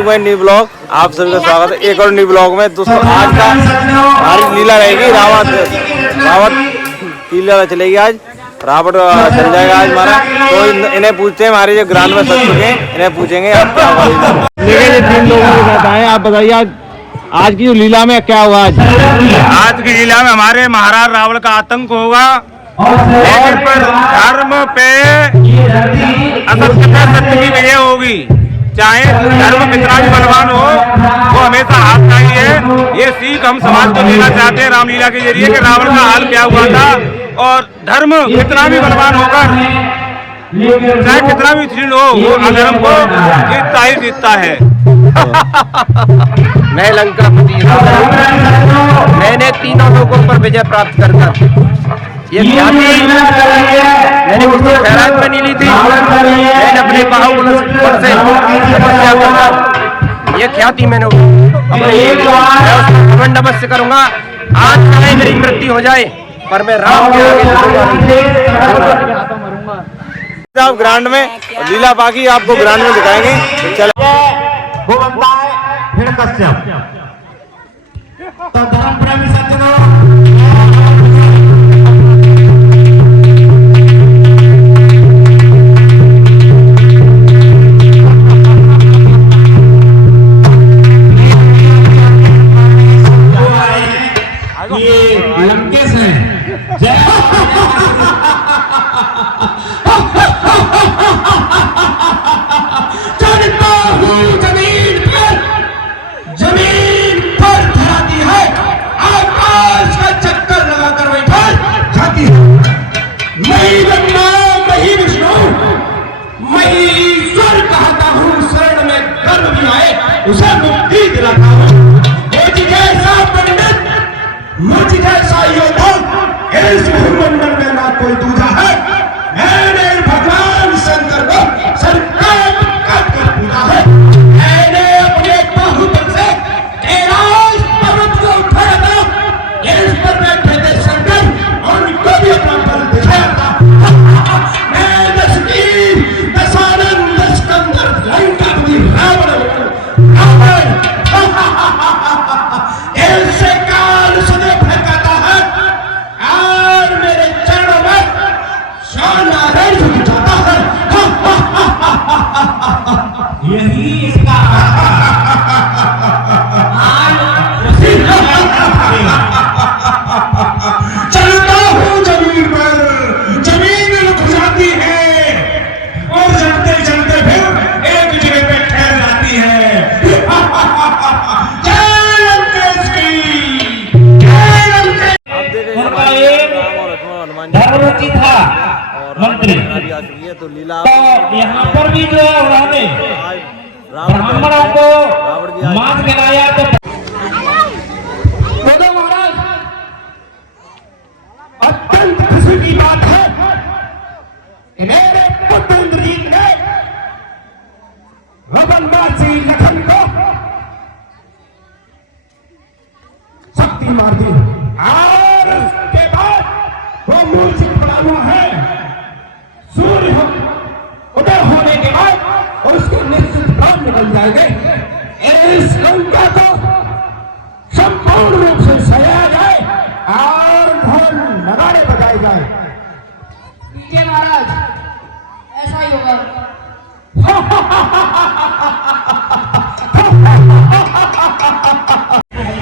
To my new blog. आप सभी का स्वागत है एक और न्यू ब्लॉग में। दोस्तों आज का हमारी लीला रहेगी रावण की लीला चलेगी। आज रावण चल जाएगा आज हमारा। तो इन्हें पूछते हैं, हमारे जो ग्राउंड में सज चुके हैं, इन्हें पूछेंगे आप क्या होगा। लेकिन 3 लोगों के साथ आए, आप बताइए आज की जो लीला में क्या हुआ। आज की लीला में हमारे महाराज रावण का आतंक होगा, लेकिन पर धर्म पे असत्य पे सत्य की विजय होगी। चाहे धर्म कितना भी बलवान हो, वो हमेशा हाथ चाहिए। ये सीख हम समाज को देना चाहते हैं रामलीला के जरिए कि रावण का हाल क्या हुआ था, और धर्म कितना भी बलवान होकर चाहे कितना भी दृढ़ हो, वो अधर्म को जीतता ही जीतता है। मैं लंकापति मैंने 3 लोगों पर विजय प्राप्त कर ये ख्याति मैंने किसी खैरात में नहीं ली थी। मैंने अपने बाहुबल से तपस्या कर ये ख्याति मैंने अपने अवश्य करूंगा। आज चाहे मेरी मृत्यु हो जाए, पर मैं राम के आगे आप ग्राउंड में लीला बाकी आपको ग्राउंड में दिखाएंगे। चलो वो बनता है फिर कश्यप। तो धर्म प्रेमी सज्जनों, ये लंकेश हैं। जय जमीन पर धराती है, आकाश का चक्कर लगाकर बैठा जाती है। मैं ब्रह्मा, मैं विष्णु, मैं ईश्वर कहता हूँ। शरण में गर्व भी आए उसे मुक्ति दिलाता हूँ। मुझ जैसा पंडित, मुझ जैसा योद्धा इस भूमंडल में ना कोई दूजा है। मैंने भगवान शंकर को सरकार कर पूजा है। मैंने अपने बाहुबल से कैलाश पर्वत को उठाया था। इस पर बैठे थे शंकर, उनको भी अपना बल दिखाया था। मैं दशकीर, दशानन, दशकंदर, लंकापति रावण ऐसे काल सदैव भटकाता है, और मेरे चरणों में नारायण झुक जाता है। यही इसका चलता हूँ जमीन पर, जमीन रुक जाती है और चलते चलते फिर एक जगह पे ठहर जाती है। जय लंकेश की, जय लंकेश। उनका एक धर्मरुचि था मंत्री। तो लीला तो यहाँ पर भी जो है उन्होंने ब्राह्मणों को मान गिराया। तो महाराज अत्यंत खुशी की बात है, मेरे पुत्र इंद्रजीत ने रतनवासी लखन को शक्ति मार दी, और उसके बाद वो मूर्छित पड़ा हुआ है। सूर्य उदय होने के बाद उसके निश्चित प्राण निकल जाएंगे। इस लंका को संपूर्ण रूप से सजाया जाए और ढोल नगाड़े बजाए जाए। पीछे महाराज, ऐसा ही होगा।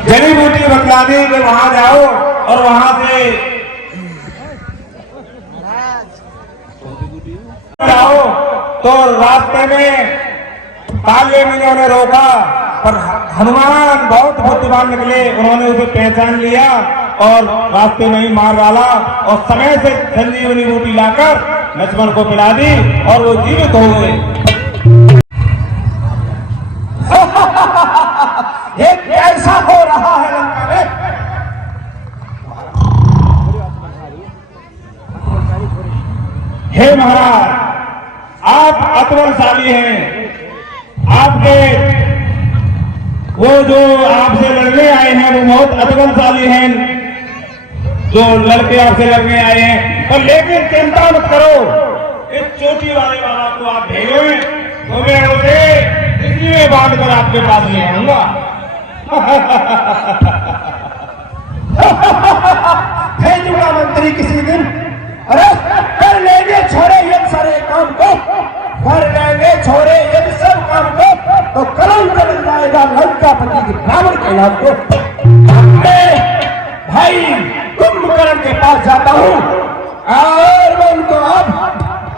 जड़ी बूटी बतलाने के वहां जाओ और वहां से जाओ। तो रास्ते में काले मिलों ने रोका, पर हनुमान बहुत बुद्धिमान निकले। उन्होंने उसे पहचान लिया और रास्ते में ही मार डाला, और समय से संजीवनी बूटी लाकर लक्ष्मण को पिला दी और वो जीवित हो गए। ये कैसा हो रहा है लंका में? हे महाराज, आप अतुलशाली हैं। आपके वो जो आपसे लड़ने आए हैं वो बहुत अतुलशाली हैं, जो लड़के आपसे लड़ने आए हैं। और लेकिन चिंता मत करो, इस चोटी वाले वाला को आप भेजो तो मैं उसे इसी में बांध कर आपके पास ले आऊंगा। भेजूंगा मंत्री किसी दिन। अरे कर लेंगे छोरे ये सारे काम को, कर लेंगे छोरे ये सब काम को, तो कलम चल जाएगा लंकापति के रावण के नाम को। मैं भाई कुंभकर्ण के पास जाता हूँ और मैं उनको अब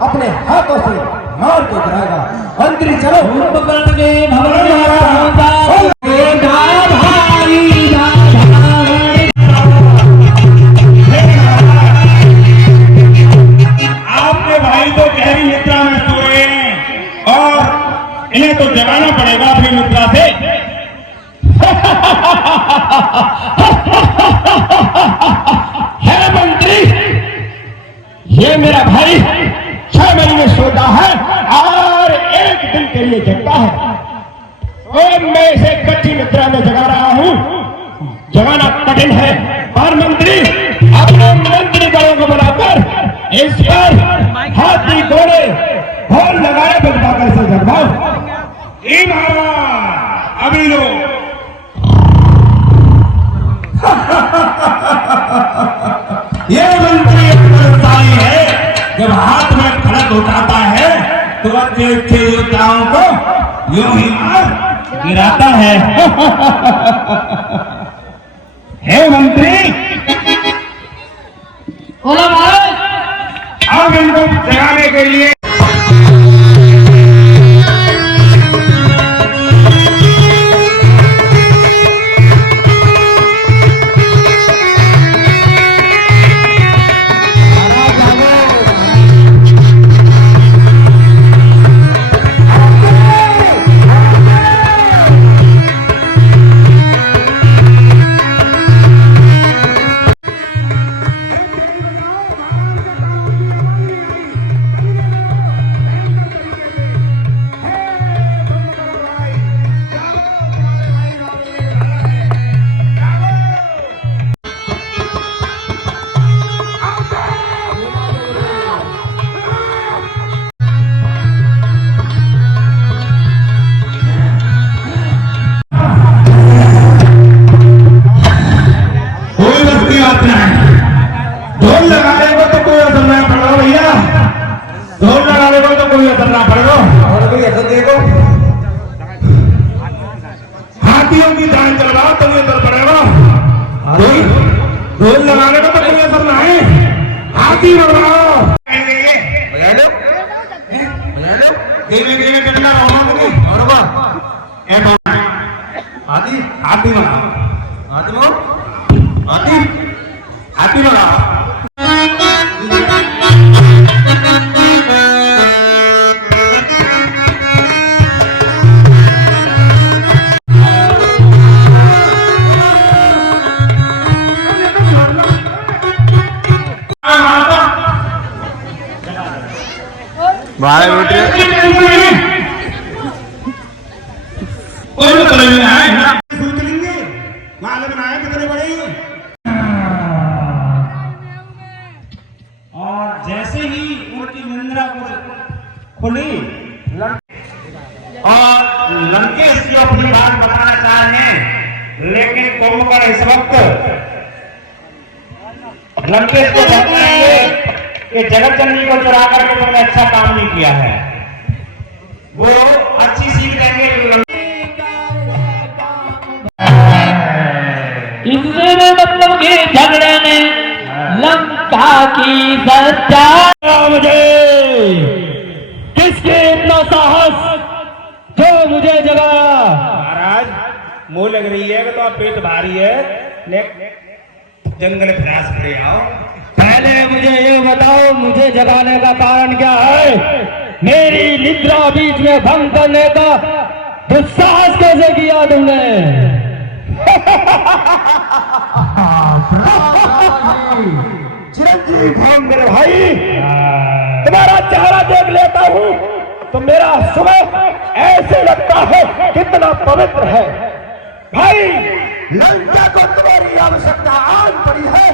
अपने हाथों से मार के गिराएगा। मंत्री चलो। कुंभकर्ण के आपके भाई तो गहरी निद्रा में सोए हैं और इन्हें तो जगाना पड़ेगा अपनी निद्रा से। है मंत्री, ये मेरा भाई 6 महीने सोता है और 1 दिन के लिए जगता है और मैं इसे कच्ची निद्रा में जगा रहा हूँ। जगाना कठिन है और मंत्री अपने मंत्री दलों को बुलाकर इस पर हाथी घोड़े ढोल लगाए बजवाकर इसे जगवाओ। महाराज अभी लो। ये मंत्री बलशाली है, जब हाथ में खड़क उठाता है तो अच्छे अच्छे योद्धाओं को यूं ही मार गिराता है। हे मंत्री, बोलो महाराज। अब इनको जगाने के लिए ढोल लगाने को तो कोई असर नहीं पड़ रहा भैया, ढोल लगाने को तो कोई असर ना पड़ रहा। और कोई असर देखो, हाथियों की जान चलवाओ तो ये असर पड़ेगा। ढोल लगाने को तो कोई असर ना है, हाथी बढ़ाओ। धीमे धीमे चलना हाथी हाथी बनाओ, हाथी हाथी हाथी बनाओ। और जैसे ही उनकी निंद्रा खुली और लंकेश की अपनी बात बताना चाहे, लेकिन कुंभकर्ण इस वक्त लंकेश को बताएंगे कि जगत जननी को चुरा करके तुमने अच्छा काम नहीं किया है। वो अच्छी सीख देंगे। इससे मतलब के झगड़े ने लंका की सच्चाई। मुझे किसके इतना साहस जो मुझे जगाया? महाराज मुंह लग रही है कि तो पेट भारी है, जंगल फ्रास करे आओ। पहले मुझे ये बताओ, मुझे जगाने का कारण क्या है? मेरी निद्रा बीच में भंग करने का दुस्साहस कैसे किया तुमने? चिरंजीव भाग मेरे भाई, तुम्हारा चेहरा देख लेता हूँ तो मेरा सुबह ऐसे लगता है कितना पवित्र है। भाई लंका को तुम्हारी आवश्यकता आज पड़ी है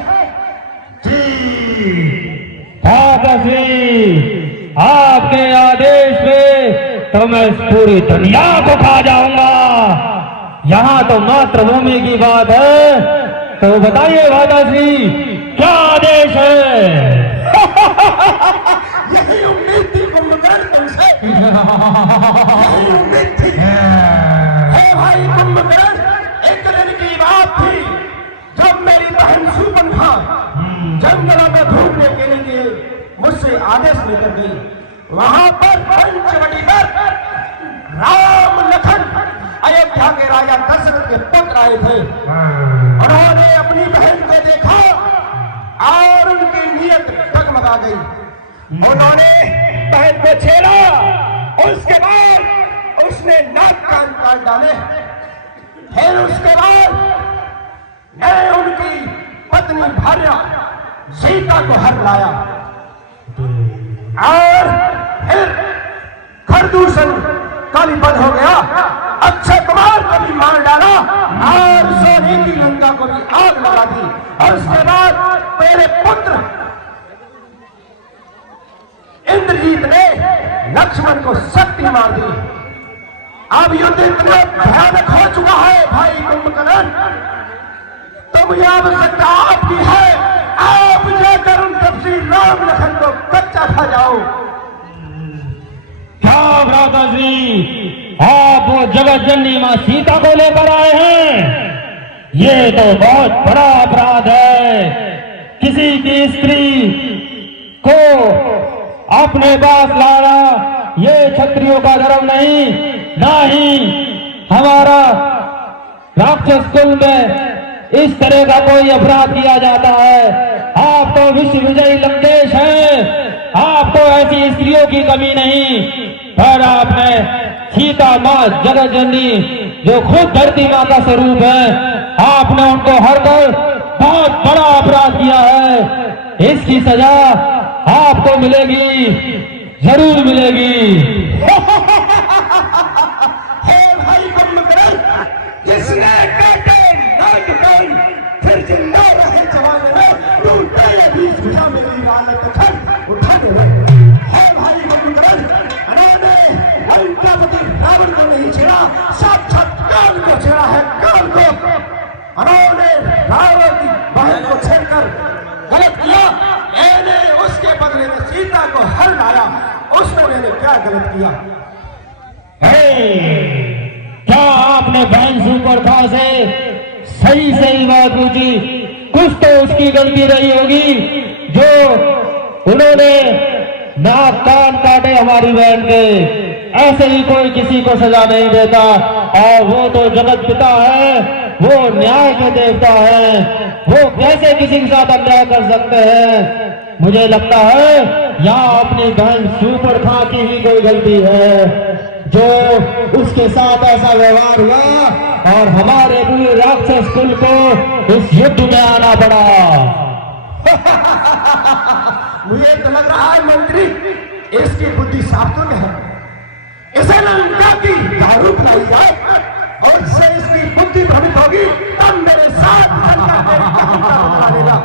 जी। आपके आदेश पे तो मैं इस पूरी दुनिया को खा जाऊंगा। यहाँ तो मातृभूमि की बात है, तो बताइए माताश्री क्या आदेश है? यही उम्मीद थी कुंभकर्ण तुमसे, यही उम्मीद थी। हे भाई कुंभकर्ण, एक दिन की बात थी जब मेरी बहन शूर्पणखा जंगलों में घूमने के लिए मुझसे आदेश लेकर गई। वहां पर पंचवटी पर राम लखन अयोध्या के राजा दशरथ के पुत्र आए थे। उन्होंने अपनी बहन को देखा और उनकी नीयत डगमगा गई। उन्होंने बहन को छेड़ा, उसके बाद उसने नाक कान काट डाले। फिर उसके बाद मैं उनकी पत्नी भार्या सीता को हर लाया और फिर खरदूषण कालीपद हो गया। अक्षय कुमार को भी मार डाला और सोने की लंका को भी आग लगा दी। और उसके बाद मेरे पुत्र इंद्रजीत ने लक्ष्मण को शक्ति मार दी। अब युद्ध इतना भयानक हो चुका है भाई कुंभकर्ण, तो मुझे आवश्यकता आपकी है, आप जाकर उन तपसी राम लखन को कच्चा खा जाओ। क्या भ्राताश्री, आप वो जगत जननी मां सीता को लेकर आए हैं? ये तो बहुत बड़ा अपराध है। किसी की स्त्री को अपने पास लाना ये क्षत्रियों का धर्म नहीं, ना ही हमारा राक्षस कुल में इस तरह का कोई अपराध किया जाता है। आप तो विश्व विजयी लंकेश हैं, आपको ऐसी स्त्रियों की कमी नहीं, पर आपने सीता मां जगत जननी जो खुद धरती मां का स्वरूप है, आपने उनको हरकर बहुत बड़ा अपराध किया है। इसकी सजा आपको मिलेगी, जरूर मिलेगी। हे भाई कुंभकर्ण, जिसने काटे नाग कान, फिर जिंदा रहे जवान में, टूटे ये बीच उठा मेरी रानत खन उठा दे। हे भाई कुंभकर्ण, उन्होंने लंकापति रावण को नहीं छेड़ा, साक्षात काल को छेड़ा है, काल को। उन्होंने रावण की बहन को छेड़कर गलत किया। मैंने उसके बदले में सीता को हर लाया। उसमें मैंने क्या गलत किया? क्या आपने बहन सुपर्णखा से सही सही बात पूछी? कुछ तो उसकी गलती रही होगी जो उन्होंने नाक कान काटे हमारी बहन के। ऐसे ही कोई किसी को सजा नहीं देता, और वो तो जगत पिता है, वो न्याय के देवता है, वो कैसे किसी के साथ अन्याय कर सकते हैं? मुझे लगता है यहाँ अपनी बहन सुपर्णखा की ही कोई गलती है, जो उसके साथ ऐसा व्यवहार हुआ और हमारे पूरे राक्षस कुल को इस युद्ध में आना पड़ा। मुझे तो लग रहा है मंत्री, इसकी बुद्धि साफ तो है। इसे लंका की दारू पिलाई जाए और इससे इसकी बुद्धि भ्रमित होगी, तब मेरे साथ बना लेगा।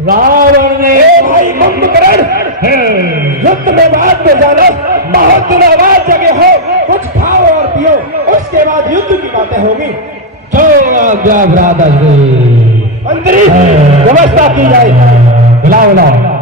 रावण ने भाई कुंभकर्ण, युद्ध में बात में जाना, बहुत दिनों बाद जगह हो, कुछ खाओ और पियो, उसके बाद युद्ध की बातें होंगी। क्या भ्राताश्री, मंत्री व्यवस्था की जाए। बुलाओ बुलाओ।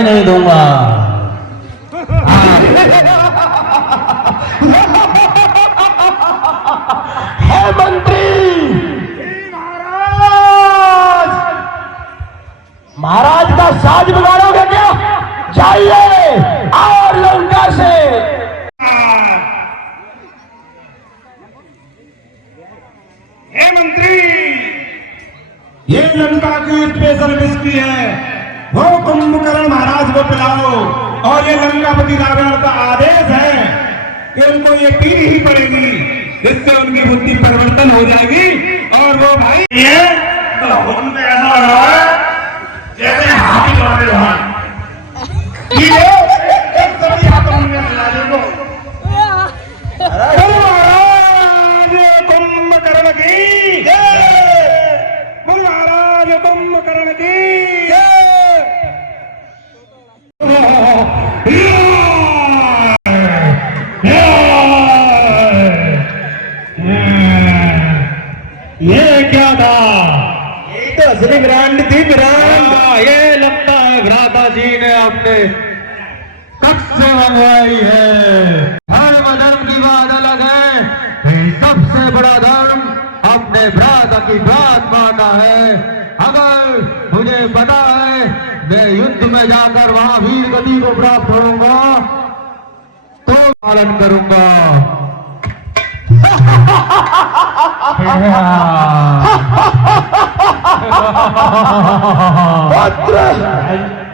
नहीं दूंगा। हे मंत्री, महाराज का साज बिगाड़ोगे क्या? जाइए और लंका से। हे मंत्री, ये लंका की स्पेशल विस्की है, वो कुंभकर्ण महाराज को पिलाओ। और ये लंकापति रावण का आदेश है कि उनको ये पीनी ही पड़ेगी। इससे उनकी बुद्धि परिवर्तन हो जाएगी और वो भाई तो हुक्म में ऐसा लगा है जैसे हाथी चला रहे हैं। सभी हाथों में महाराज कुंभकर्ण की जय, महाराज कुंभकर्ण की ये क्या था? यही तो असली ब्रांड थी, ब्रांड। ये लगता है भ्राता जी ने अपने कब से मंगवाई है। धर्म धर्म की बात अलग है, ये सबसे बड़ा धर्म अपने भ्राता की बात मानना है। अगर मुझे पता है मैं युद्ध में जाकर वहां वीर गति को प्राप्त होऊंगा तो पालन करूंगा।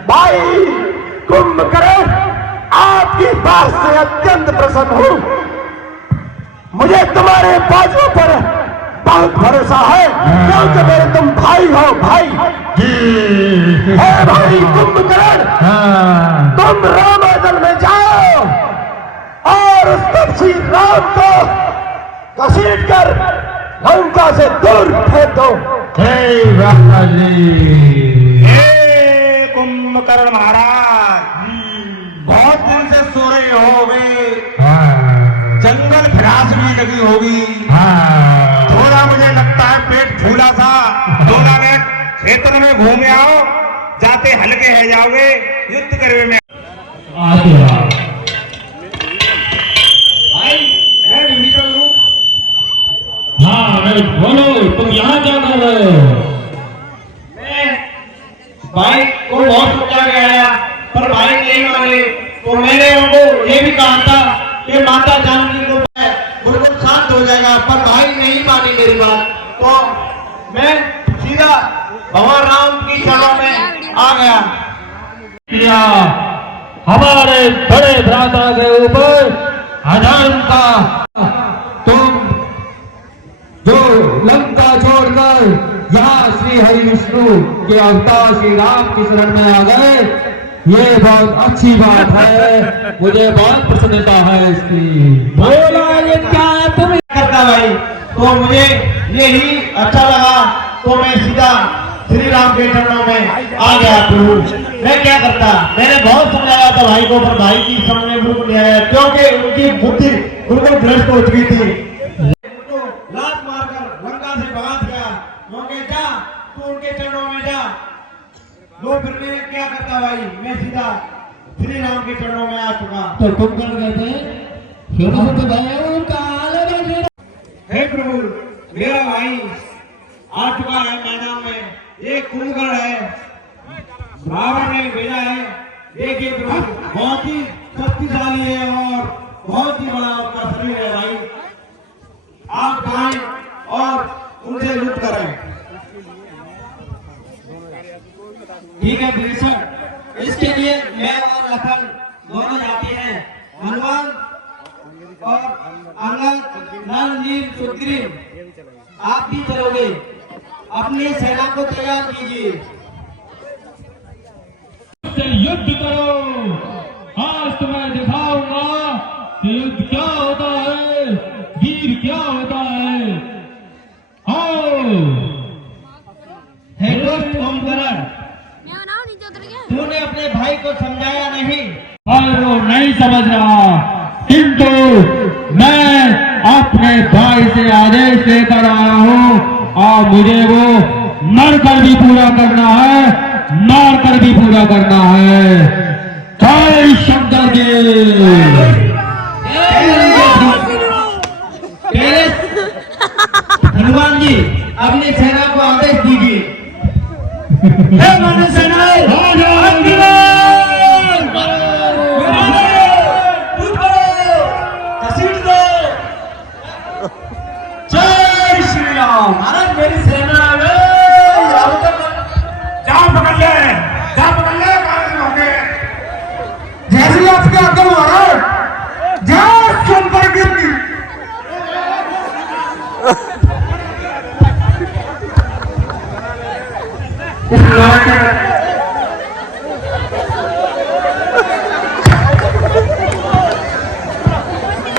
भाई कुंभकर्ण, आपकी बात से अत्यंत प्रसन्न हूँ। मुझे तुम्हारे बाजुओं पर बहुत भरोसा है, क्योंकि मेरे तुम भाई हो, भाई। भाई कुंभकर्ण, तुम रामायण में जाओ और उस तपसी राम को घसीट कर लंका से दूर फेंक दो। कुंभकर्ण महाराज, बहुत दिन से सो रहे होगे, जंगल भ्रास भी लगी होगी, थोड़ा मुझे लगता है पेट फूला सा। 2 मिनट क्षेत्र में घूमे आओ, जाते हल्के है जाओगे, युद्ध करवे में। हाँ बोलो, तुम यहाँ क्या कर रहे हो? भाई को बहुत समझा गया पर भाई नहीं माने, तो मैंने उनको ये भी कहा था कि माता जानकी को बिल्कुल शांत हो जाएगा, पर भाई नहीं मानी मेरी बात। तो मैं सीधा भगवान राम की शरणों में आ गया। हमारे बड़े भ्राता के ऊपर अधर्म का तुम जो लंका छोड़कर यहाँ श्री हरि विष्णु के अवतार श्री राम की शरण में आ गए, ये बहुत अच्छी बात है। मुझे बहुत प्रसन्नता है इसकी। बोला ये क्या तुम करता भाई, तो मुझे यही अच्छा लगा, तो मैं सीधा श्री राम के चरणों में आ गया। प्रभु मैं क्या करता, मैंने बहुत समझाया था भाई को, पर भाई की समझ में बिल्कुल नहीं आया, क्योंकि उनकी बुद्धि बिल्कुल भ्रष्ट हो चुकी थी। लात मारकर लंका से भगा दिया, क्योंकि जा तू उनके चरणों में जा। लो फिर मैं क्या करता भाई, मैं सीधा श्री राम के चरणों में आ चुका। तो तुम कर गए थे हे प्रभु, मेरा भाई आ चुका है मैदान में। एक कुंभकर्ण है, रावण ने भेजा है। देखिए प्रभु, बहुत ही शक्तिशाली है और बहुत ही बड़ा उसका शरीर है भाई। आप जाएं और उनसे युद्ध करें। ठीक है भीषण, इसके लिए मैं और लखन दोनों जाते हैं। हनुमान और अंगद, नल, नील, सुग्रीव आप भी चलोगे। अपनी सेना को तैयार कीजिए। युद्ध करो, आज तुम्हें दिखाऊंगा कि युद्ध क्या होता है, वीर क्या होता है। आओ। हे दोस्त कुंभकर्ण, तूने अपने भाई को समझाया नहीं। और वो नहीं समझ रहा, किंतु मैं अपने भाई से आदेश लेकर आया हूँ और मुझे वो मर कर भी पूरा करना है, मार कर भी पूरा करना है। जय शंकर जी। हनुमान जी अपनी सेना को आदेश दीजिए। सेना जय श्री राम। महाराज मेरी सेना जा पकड़ ले, जा पकड़ ले, होंगे जैसे आपके आगे महाराज जय शंकर की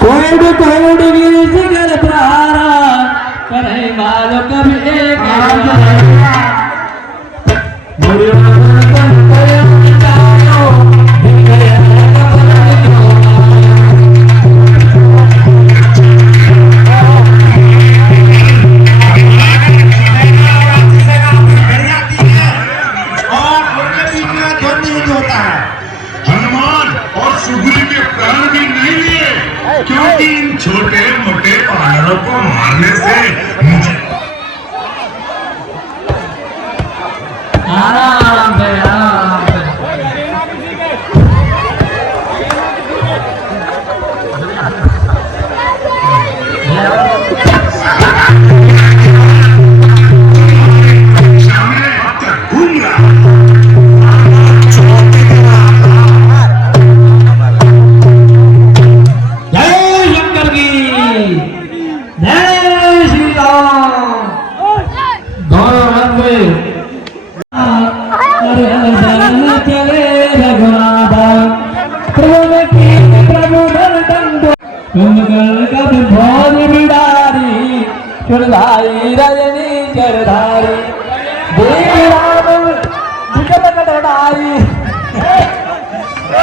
कोड कोड गिर जिगर प्रारा करे मालो कभी एक हनुमान और सुग्रीव के प्राण भी नहीं लिए, क्योंकि इन छोटे मोटे वानरों को मारने से मुझे आराम से आराम से सामने आकर घूम रहा। जय शंकर की जय श्री राम दोनों रंग में चले रघुनाथ प्रभु कुंभकर्ण का भोज बिडारी चुड़ाई रजनी जरधारी देवी राम विकट कटनारी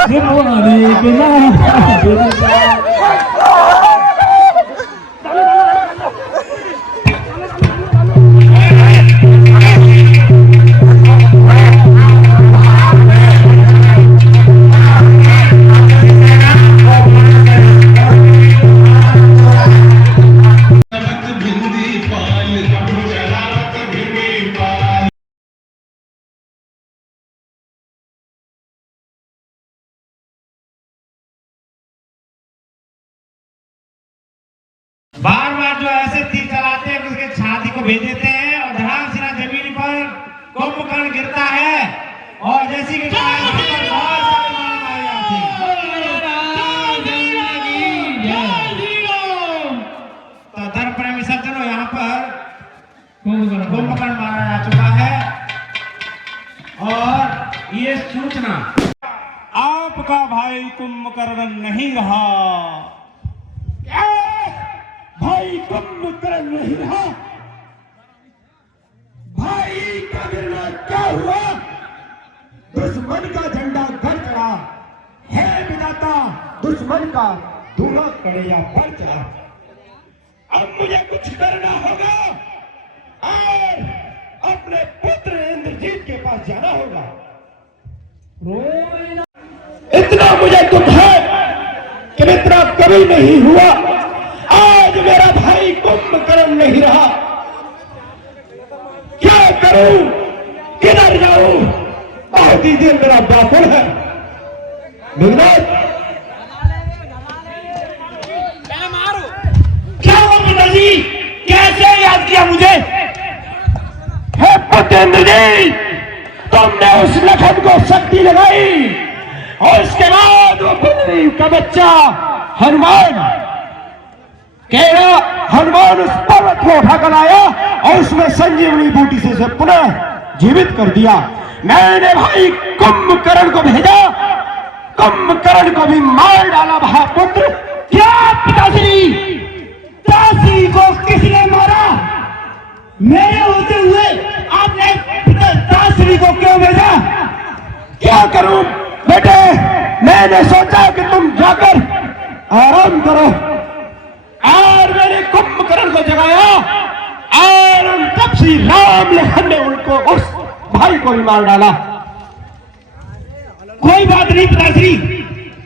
त्रिभुवनी के नाम बार बार जो ऐसे तीर चलाते हैं उसके छाती को भेज देते हैं और धड़ाम से जमीन पर कुंभकर्ण गिरता है और जैसी कि बहुत सारे मारे मारे जाते हैं। तो धर्म प्रेमी सज्जनों, यहाँ पर कुंभकर्ण मारा जा चुका है और ये सूचना आपका भाई कुंभकर्ण नहीं रहा। भाई कुंभकर्ण नहीं रहा। भाई का गिरना क्या हुआ? दुश्मन का झंडा घर चढ़ा है विधाता, दुश्मन का धुआं कड़िया पर चढ़ा। अब मुझे कुछ करना होगा और अपने पुत्र इंद्रजीत के पास जाना होगा। इतना मुझे दुख है कि इतना कभी नहीं हुआ। आज मेरा भाई कुंभकर्ण नहीं रहा, क्या करूं, किधर जाऊं? बहुत दीजिए, मेरा व्याकुल है। क्या हुआ पिताजी, कैसे याद किया मुझे? हे पुत्र इंद्रजीत, तुमने उस लखन को शक्ति लगाई और उसके बाद वो बुद्धि का बच्चा हनुमान हनुमान उस पर्वत को उठाकर आया और उसमें संजीवनी बूटी से उसे पुनः जीवित कर दिया। मैंने भाई कुंभकर्ण को भेजा, कुंभकर्ण को भी मार डाला। महापुत्र, क्या पिताश्री, पिताश्री को किसने मारा? मेरे होते हुए आपने पिताश्री को क्यों भेजा? क्या करूं बेटे, मैंने सोचा कि तुम जाकर आराम करो और मैंने कुंभकर्ण को जगाया और तब श्री राम लखन ने उनको उस भाई को भी मार डाला। कोई बात नहीं पिताश्री,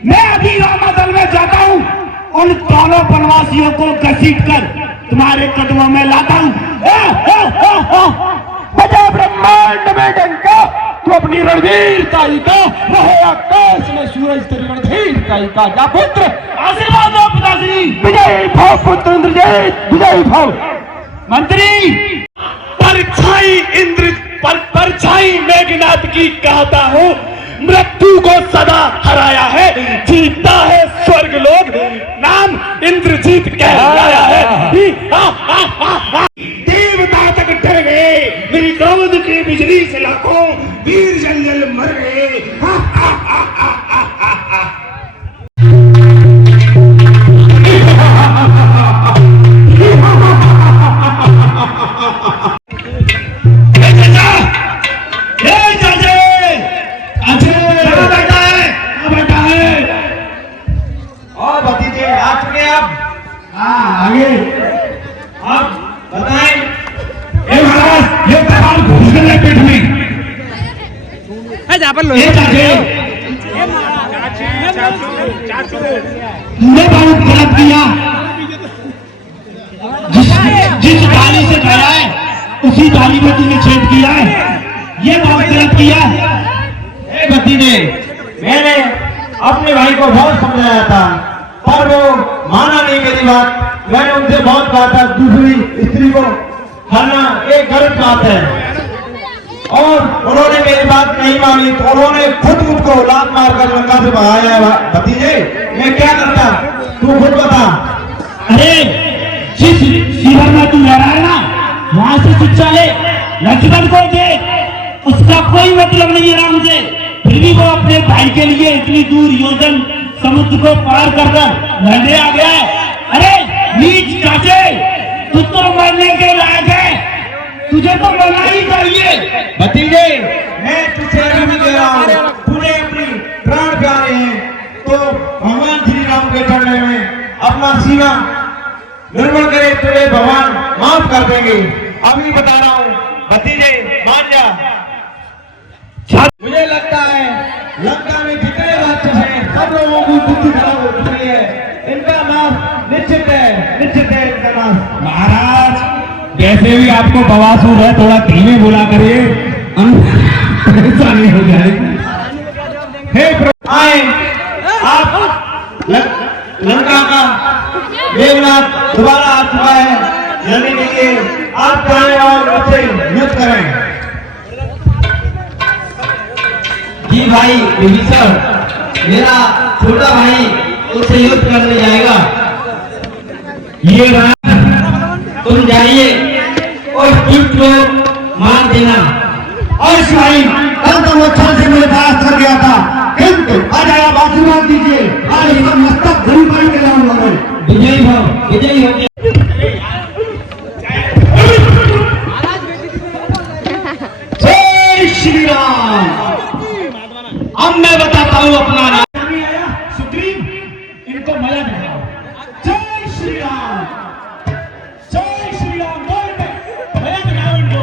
मैं अभी रामादल में जाता हूँ, उन दोनों वनवासियों को घसीट कर तुम्हारे कदमों में लाता हूँ। बजा ब्रह्मांड में डंका, तू अपनी रणवीरताई का, रहे आकाश में सूरज तेरी रणधीरताई का। जा पुत्र, आशीर्वाद दो पिताश्री। विजय भाव पुत्र इंद्रजीत, विजय भाव। मंत्री, परछाई मेघनाथ की कहता हूँ, मृत्यु को सदा हराया है, जीता है स्वर्ग लोग, नाम इंद्रजीत कहलाया है। देवता तक डर गए, मेरी क्रोध की बिजली से लाखों भतीजे आ चुके हैं आप? आगे अब बताएं। ए महाराज, ये तलवार घुस गए पेट में। ये चाचे, तुमने बहुत गलत किया। जिस डाली से खाया है उसी डाली में तूने छेद किया है। ये बहुत गलत किया। ए भतीजे, मैंने अपने भाई को बहुत समझाया था पर वो माना नहीं मेरी बात। मैंने उनसे बहुत कहा था दूसरी स्त्री को खाना एक गलत बात है और उन्होंने मेरी बात नहीं मानी तो उन्होंने खुद मुझको लात मारकर लंका से भगाया है। भतीजे, मैं क्या करता तू खुद बता। अरे जिस शिविर में तू रह रहा है ना, वहां से शिक्षा ले। लक्ष्मण को देख, उसका कोई मतलब नहीं है राम से, फिर भी वो अपने भाई के लिए इतनी दूर योजन समुद्र को पार कर लड़ने आ गया है। अरे नीच चाचे, तू तो मरने के लायक है, तुझे तो मरना ही चाहिए। भतीजे, मैं तुझसे अभी भी कह रहा हूँ, तूने अपनी प्राण प्यारे हैं तो भगवान श्री राम के चरणों में अपना सीना निर्मल करे, तुझे भगवान माफ कर देंगे। अभी बता रहा हूँ भतीजे, मान जा। मुझे लगता है लंका में जितने राक्षस हैं सब लोगों की बुद्धि खराब हो चुकी है। इनका नाश निश्चित है इनका नाश। महाराज, वैसे भी आपको बवासूर है, थोड़ा धीमे बोला करिए, ऐसा नहीं हो जाएगा। आए आप लंका का मेघनाथ दोबारा आ चुका है लड़ने के लिए। आप जाएं और उससे युद्ध करें। जी भाई विभीषण, मेरा छोटा भाई उससे युद्ध करने जाएगा। ये तुम जाइए और युद्ध को मार देना। और भाई, कल तो वो छल से मेरे पास कर गया था, किंतु आज आप आशीर्वाद दीजिए, आज इसका मस्तक धन पाई के नाम लगे। विजयी भाव, विजयी हो गया। जय श्री राम। अब मैं बताता हूँ अपना नाम। सुग्रीव, इनको मजा दिखाओ। जय श्री राम, जय श्री राम, बोल के मजा दिखाओ इनको।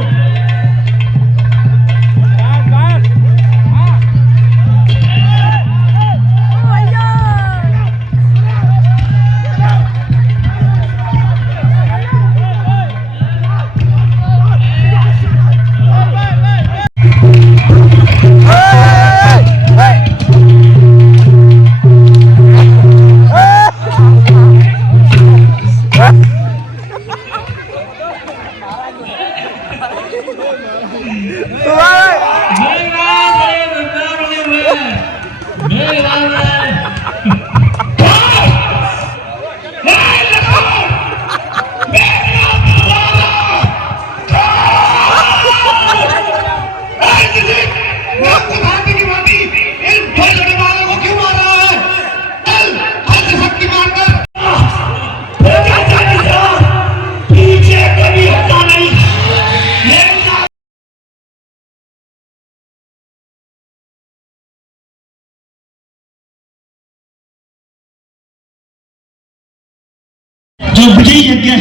जो विजयी यज्ञ है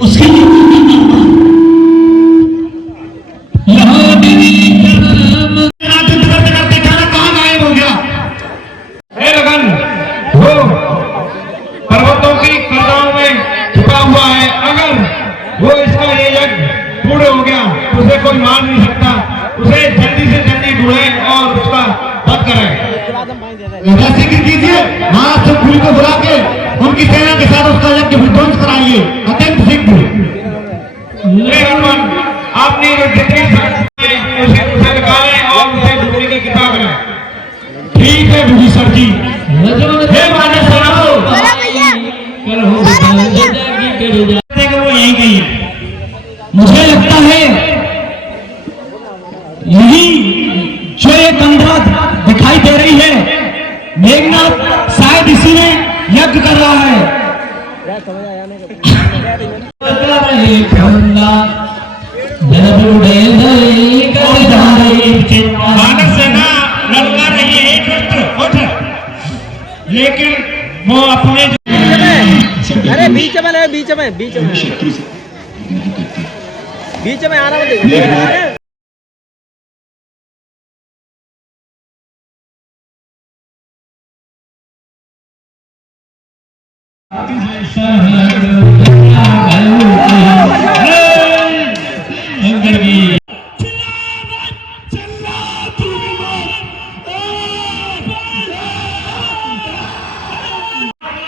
उसके करते खाना कहाँ गायब हो गया? लगन वो पर्वतों की कटाओं में छुपा हुआ है। अगर वो इसका ये यज्ञ पूर्ण हो गया तो उसे कोई मार नहीं सकता। उसे जल्दी से जल्दी ढूंढे और उसका वध करें। शीघ्र कीजिए, महाराज से पुरी को बुला के उनकी सेना के साथ उसका यज्ञ विध्वंस कराइए, अत्यंत शीघ्र। हनुमान, आपने जो जितनी उसे निकालें और उसे ढूंढने की कृपा करें। ठीक है विभीषण जी। हे माने सुनो, वो यही गई है। मुझे लगता है यही जो ये गंधा दिखाई दे रही है, मेघनाथ शायद इसी में यज्ञ कर रहा है। मानस सेना लड़का रही है एक उठ, लेकिन वो अपने में ले, बीच में आना मत।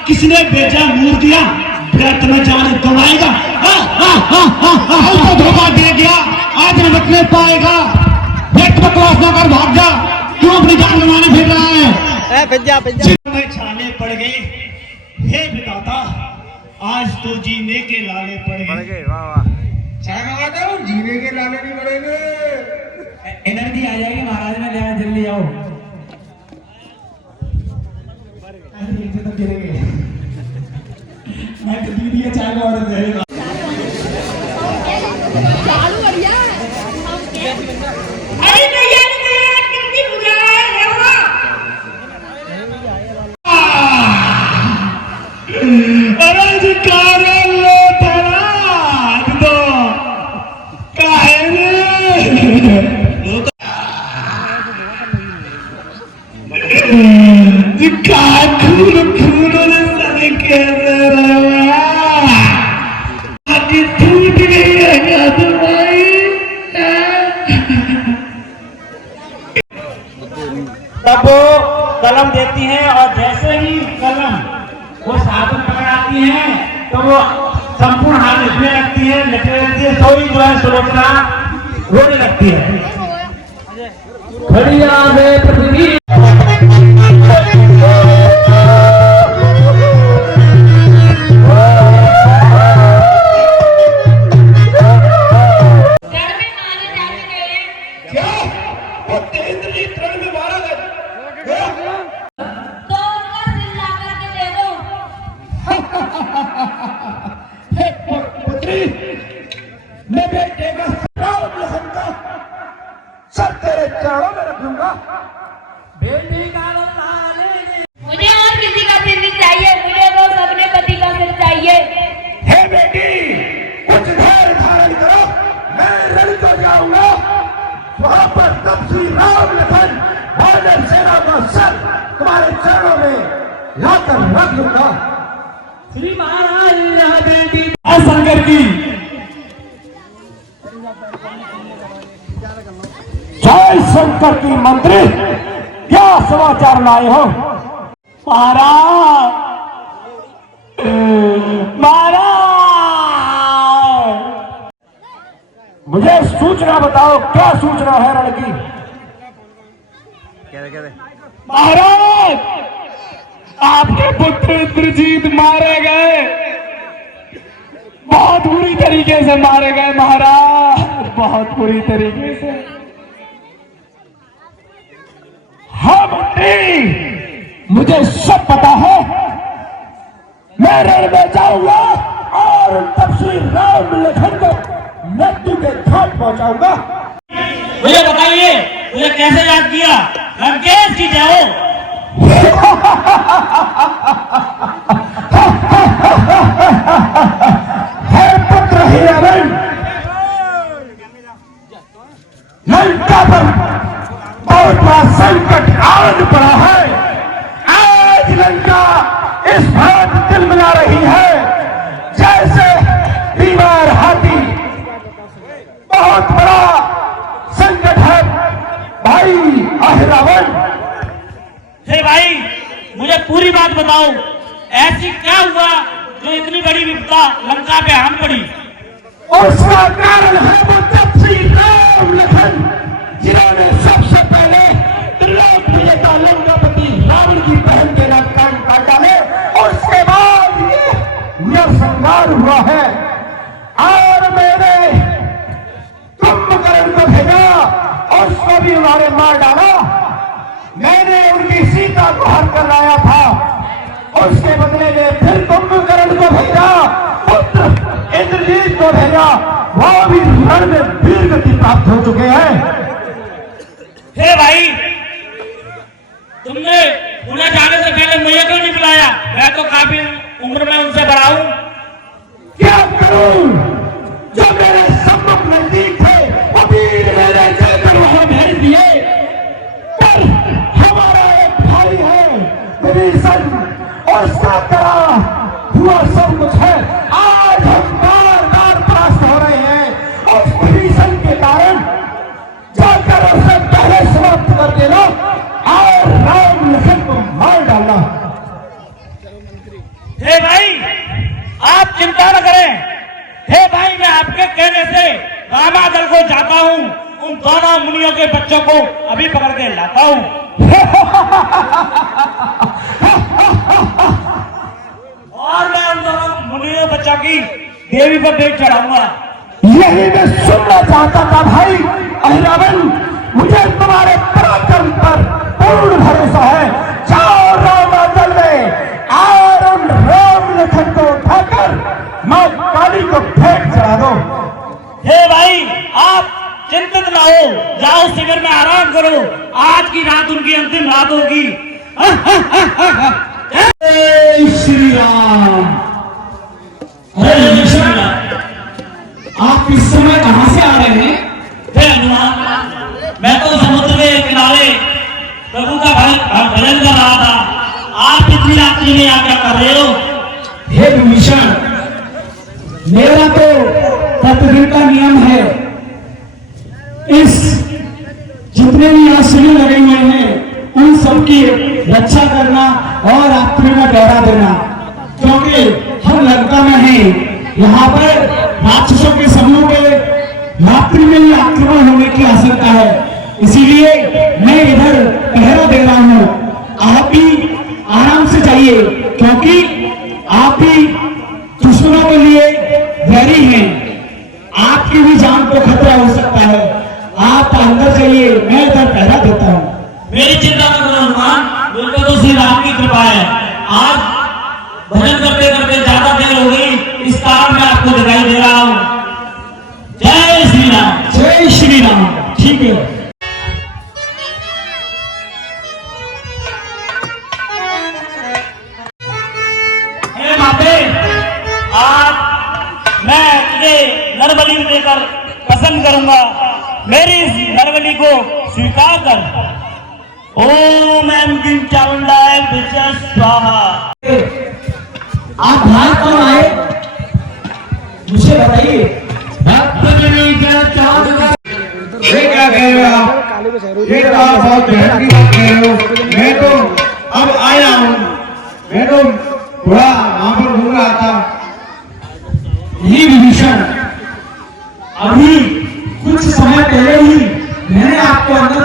किसने बेचा मूर्तियां व्यर्थ में जान गवाएगा। तो धोखा दे गया, आज नमक में पाएगा। व्यर्थ बकवास ना कर, भाग जा। क्यों अपनी जान गंवाने फिर रहा है? में छाले पड़ गए, हे विधाता आज तो जीने के लाले पड़ गए। जीने के लाले नहीं पड़ेंगे। एनर्जी आ जाएगी महाराज में, ले जल्दी आओ। तो गिरेंगे मैं तो दीदी के चाय का ऑर्डर देगा। अरे भैया कितनी बुरा है अरे जी कारण लो तेरा दो काहे रे जी का खून रे सारे के तब वो कलम देती हैं और जैसे ही कलम वो साबुन पकड़ाती हैं तो वो संपूर्ण हाथ इसमें लगती है, लेटे रहती है। सोई जो है सुलोचना रोने लगती है। खड़िया में पृथ्वी मैं बेटे का सब तेरे चरणों में रखूंगा। बेटी का मुझे और किसी का सिर नहीं चाहिए, मुझे बस अपने पति का सिर चाहिए। हे बेटी कुछ धैर्य धारण करो, मैं रण को जाऊंगा। वहां पर तब श्री राम लखन वानर सेना का सर तुम्हारे चरणों में लाकर रख दूंगा। श्री महाराज यह बेटी असंगर की जय शंकर की मंत्री, क्या समाचार लाए हो? महाराज मुझे सूचना बताओ, क्या सूचना है रण की? महाराज आपके पुत्र इंद्रजीत मारे गए, बहुत बुरी तरीके से मारे गए महाराज, बहुत बुरी तरीके से। हाँ मंत्री, मुझे सब पता है। मैं रण में जाऊंगा और तब श्री राम लखन को मृत्यु के घाट पहुंचाऊंगा। मुझे बताइए, मुझे कैसे याद किया? लंकेश की जाओ। हे पुत्र हिरण्य, लंका पर बहुत बड़ा संकट आन पड़ा है। आज लंका इस भांति तिलमिला रही है जैसे बीमार हाथी। बहुत बड़ा संकट है भाई अहिरावण। हे भाई, मुझे पूरी बात बताओ, ऐसी क्या हुआ जो इतनी बड़ी विपदा लंका पे आन पड़ी? उसका कारण है वो तब श्री राम लखन, जिन्होंने सबसे पहले त्रिलोकप्रिय का लंकापति रावण की बहन के नाम कान काट डाले। उसके बाद ये नरसंहार हुआ है। और मैंने कुंभकर्ण को भेजा, उसको भी उन्होंने मार डाला। मैंने उनकी सीता को हर कर लाया था, उसके बदले में फिर कुंभकर्ण को भेजा, पुत्र इंद्रजीत को भेजा। वो भी रण में वीर गति प्राप्त हो चुके हैं। हे भाई, तुमने उन्हें जाने से पहले मुझे क्यों नहीं बुलाया? मैं तो काफी उम्र में उनसे बड़ा हूँ। आप चिंता न करें। हे भाई, मैं आपके कहने से रामादल को जाता हूँ, उन दोनों मुनियों के बच्चों को अभी पकड़ के लाता हूँ। और मैं उन दोनों मुनियों बच्चों की देवी पर भेंट चढ़ाऊंगा। यही मैं सुनना चाहता था भाई अहिरावण, मुझे तुम्हारे पराक्रम पर पूर्ण भरोसा है। जाओ रामादल में और उन राम लखन को उठाकर मां काली को भेंट चढ़ा दो। हे भाई, आप चिंतित ना हो, जाओ शिविर में आराम करो। आज की रात उनकी अंतिम रात होगी। जय श्री राम। जय श्री राम। आप इस समय कहां से आ रहे हैं? हे हनुमान, मैं तो समुद्र के किनारे प्रभु का भजन कर रहा था। आप इतनी रात्रि में यहाँ क्या कर रहे हो? हे विभीषण, मेरा तो प्रतिदिन का नियम है, इस जितने भी यहाँ शिविर लगे हुए हैं उन सबकी रक्षा करना और रात्रि में डरा देना, क्योंकि हम लंका में हैं। यहाँ पर राक्षसों के समूह के रात्रि में ही आक्रमण होने की आशंका है, इसीलिए मैं इधर पहरा दे रहा हूँ। आप भी आराम से जाइए, क्योंकि आप भी दुश्मनों के लिए वैरी हैं, आपकी भी जान को खतरा हो सकता है। आप अंदर जाइए, मैं इधर पहरा देता हूँ। मेरी चिंता न करो हनुमान, मुझ पर तो श्री राम की कृपा है। आज भजन करते करते ज्यादा देर हो गई, इस कारण मैं आपको दिखाई दे रहा हूँ। जय श्री राम। जय श्री राम। ठीक है। हे माते, आज मैं तुझे नरबलि देकर प्रसन्न करूंगा। मेरी इस नरबलि को स्वीकार कर। ओम ऐं ह्रीं चामुंडाय विद्महे स्वाहा। आप बाहर कौन आए, मुझे बताइए। ये क्या कह रहे हो आप? ये तो आप बहुत बहस की बात कह रहे हो। मैं तो अब आया हूँ, मैं तो थोड़ा वहां पर घूम रहा था। ये विभीषण, अभी कुछ समय पहले ही मैंने आपको अंदर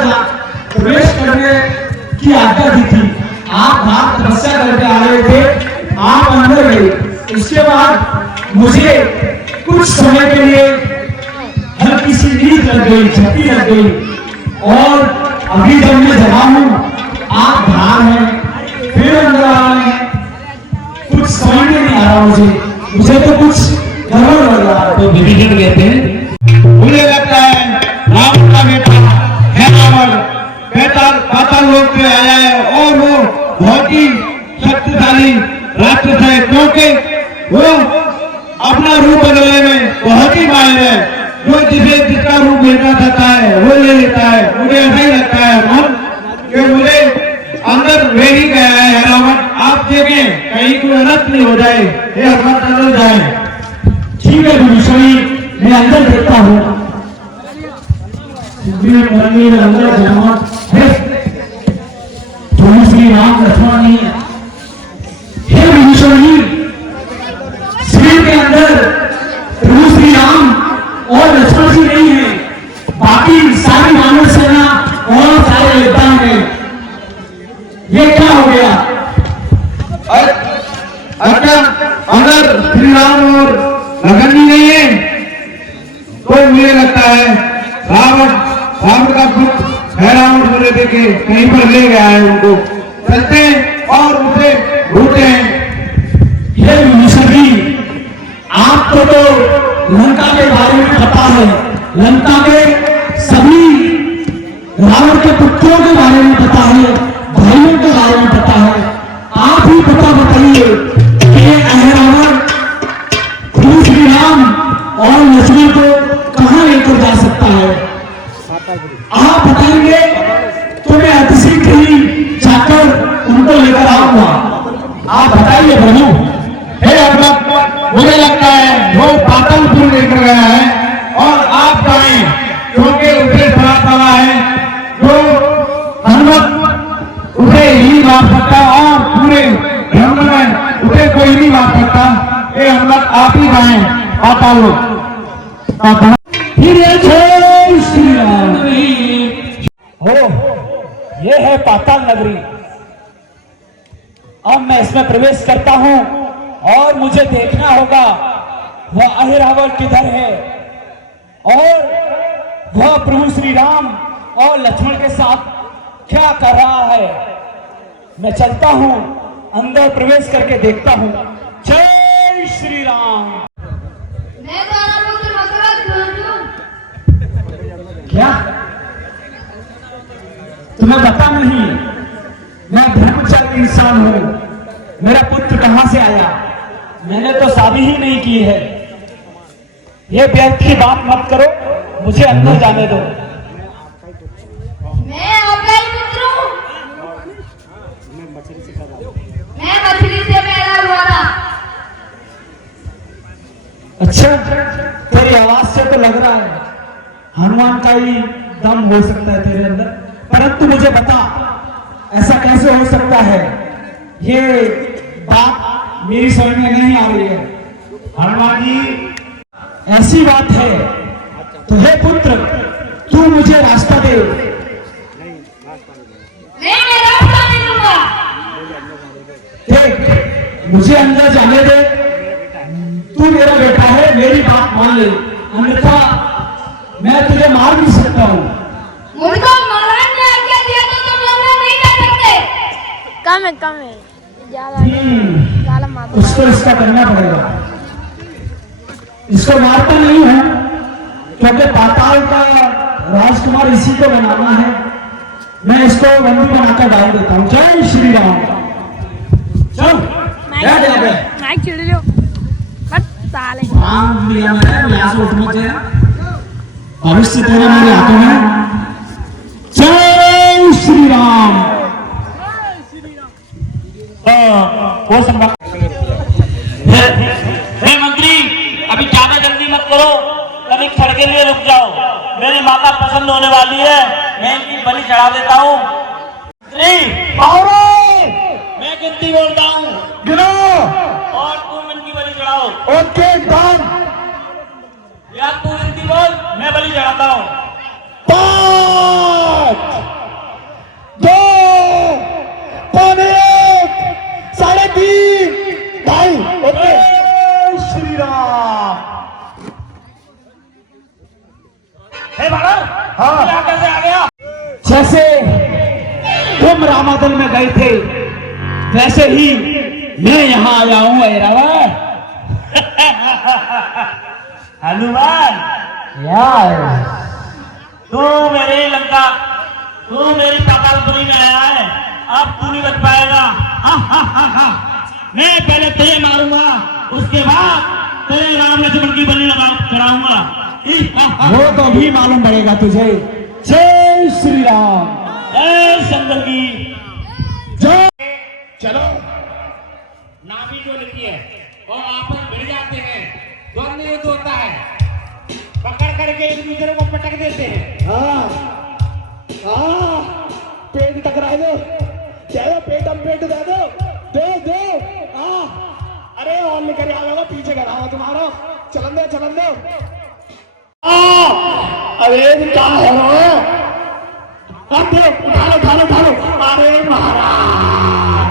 प्रवेश करने की आज्ञा दी थी। आप बाहर तपस्या करके आ रहे थे, आप अंदर गए। उसके बाद मुझे कुछ समय के लिए हल्की सी नींद लग गई, झपकी लग गई, और अभी जब मैं जगा हूं, आप बाहर हैं, फिर अंदर आ रहे हैं। कुछ समझ में नहीं आ रहा मुझे तो कुछ गड़बड़ लग रहा है। तो विभीषण कहते हैं, मुझे लगता है रावण का बेटा है रावण, पाताल लोक पे आया है और वो बहुत ही शक्तिशाली राक्षस है, क्योंकि वो अपना रूप बदलने में बहुत ही माहिर है। जो जिसका रूप लेना चाहता है वो ले लेता है। मुझे ऐसा ही लगता है मन कि मुझे अंदर ले ही गया है रावण। आप देखें कहीं कोई अनर्थ नहीं हो जाए, ये हनुमान अंदर जाए। ठीक है विभीषण, मैं अंदर देखता हूँ। अंदर जाना है, श्री राम लक्ष्मण नहीं है। हे विभीषण, शिविर के अंदर प्रभु श्री राम और लक्ष्मण जी नहीं है, बाकी सारी मानव सेना और सारे योद्धा हैं। ये क्या हो गया? अच्छा, अगर श्री राम और लखन जी नहीं है तो मुझे लगता है रावण का पुत्र है, रावण को लेते के कहीं पर ले गया है। उनको चलते हैं और उसे ढूंढते हैं। ये विभीषण जी, आपको तो लंका के बारे में पता है, लंका के सभी रावण के पुत्रों के बारे में पता है, भाइयों के बारे में पता है। आप ही पता बताइए कि रावण प्रभु श्री राम और लक्ष्मण को कहां लेकर जा सकता है। आप बताएंगे तो मैं अतिशीघ्र ही जाकर उनको लेकर आऊंगा। आप बताइए प्रभु। हे हनुमान, मुझे लगता है वो पातालपुर लेकर गया है और आप जाएं, क्योंकि उसे सवा है जो हनुमत उसे ही मार सकता और पूरे ब्रह्म में उसे कोई नहीं मार सकता। ये हनुमान आप ही गाएं पाताल लोग। फिर ये जय श्री राम हो, ये है पाताल नगरी। अब मैं इसमें प्रवेश करता हूं और मुझे देखना होगा वह अहिरावण किधर है और वह प्रभु श्री राम और लक्ष्मण के साथ क्या कर रहा है। मैं चलता हूं, अंदर प्रवेश करके देखता हूं। जय श्री राम। मैं तुम्हारा पुत्र मकरंद हूँ। क्या तुम्हें पता नहीं? मैं ब्रह्मचारी इंसान हूं। मेरा पुत्र कहां से आया? मैंने तो शादी ही नहीं की है। ये व्यर्थ की बात मत करो, मुझे अंदर जाने दो। मैं आपका ही पुत्र हूँ। मैं मछली से पैदा हुआ था। अच्छा, तेरी आवाज से तो लग रहा है हनुमान का ही दम हो सकता है तेरे अंदर, परंतु मुझे बता ऐसा कैसे हो सकता है? ये बात मेरी समझ में नहीं आ रही है। हनुमान जी, ऐसी बात है तो हे पुत्र, तू मुझे रास्ता दे। मैं रास्ता नहीं दूंगा। देख, मुझे अंदर जाने दे। तू मेरा बेटा है, मेरी बात मान ले, अन्यथा मैं तुझे मार भी सकता हूँ। मुझको महाराज ने आज्ञा दिया तो तुम लोग नहीं कर सकते। कम है ज्यादा मार। उसको इसका करना पड़ेगा। इसको मारता नहीं है क्योंकि पाताल का राजकुमार इसी को बनाना है। मैं इसको बंदी बनाकर डाल देता हूँ। जय श्री राम। चल बैठ यहाँ पे। माइक चिड़ लो बस साले। काम लिया मैंने, यहाँ से उठ मत जा। भविष्य तेरे मेरे हाथों में। जय श्री राम। वो संभव हे मंत्री, अभी ज्यादा जल्दी मत करो, कभी क्षण के लिए रुक जाओ। मेरी माता प्रसन्न होने वाली है, मैं इनकी बलि चढ़ा देता हूँ। मैं गिनती बोलता हूँ, गिनो। और तुम इनकी बलि चढ़ाओ। Okay done. या तू गिनती बोल, मैं बलि चढ़ाता हूँ। 5 2 पौने 1 3.5 2.5। ओके। श्री राम। हे महाराज, हाँ। यहाँ कैसे आ गया? जैसे तुम रामादल में गए थे वैसे ही मैं यहाँ आया हूँ। ऐरावण हनुमान, यार, तू मेरी लंका, तू मेरी पातालपुरी में आया है, अब तू नहीं बच पाएगा। मैं पहले तुझे मारूंगा, उसके बाद तेरे राम लक्ष्मण की बलि चढ़ाऊंगा। वो तो भी मालूम पड़ेगा तुझे। जय श्री राम। जय शंकर की जय। चलो, नाभि जो लिखी है और आपस भिड़ जाते हैं, द्वंद्व युद्ध होता है, पकड़ करके एक दूसरे को पटक देते हैं। हाँ हाँ, पेट टकरा दो, चलो पेट हम पेट दे दो, दे अरे और निकल आ जाओ, पीछे घर आओ तुम्हारा। चलन दो। अरे क्या है उठा लो। अरे महाराज,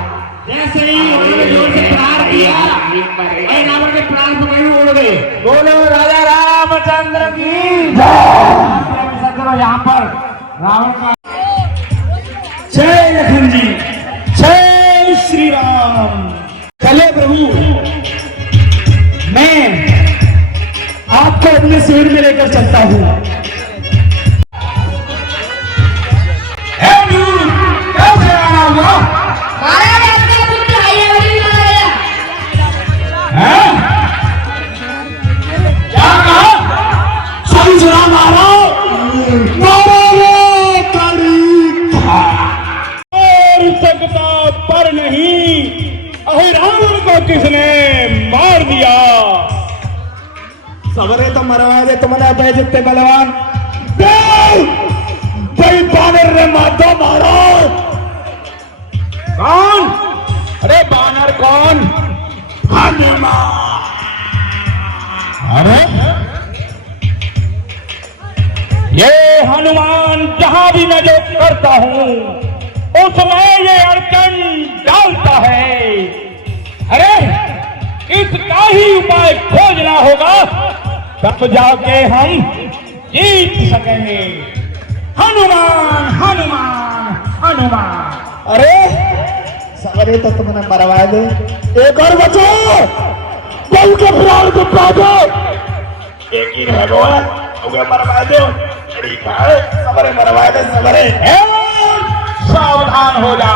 जैसे ही उन्होंने जोर से प्रहार किया, रावण के प्राण तो वहीं उड़ गए। बोलो राजा रामचंद्र की जय। यहाँ पर रावण का जय लखन जी, जय श्री राम। चले प्रभु, मैं आपको अपने शिविर में लेकर चलता हूँ। कैसे आना हुआ? महाराज आपका पुत्र अहिरावण मारा गया। क्या कहा? सही सुना। मारो सकता पर नहीं, अहिरावण को किसने मार दिया? सबरे तो मरवा दे तुमने भाई जितने बलवान। भाई बानर रे मातो मारो। कौन? अरे बानर कौन? हनुमान। जहां भी मैं जो करता हूं उसमें ये अड़चन डालता है। अरे इसका ही उपाय खोजना होगा, तब जाके हम जीत सकेंगे। हनुमान हनुमान हनुमान। अरे सवेरे तो तुमने मरवा दे, एक और बचो, बल के फिलहाल को पाजो, एक ही रह गया, तुम्हें मरवा दो, ठीक है, सवेरे मरवा दे, सवेरे। सावधान हो जा,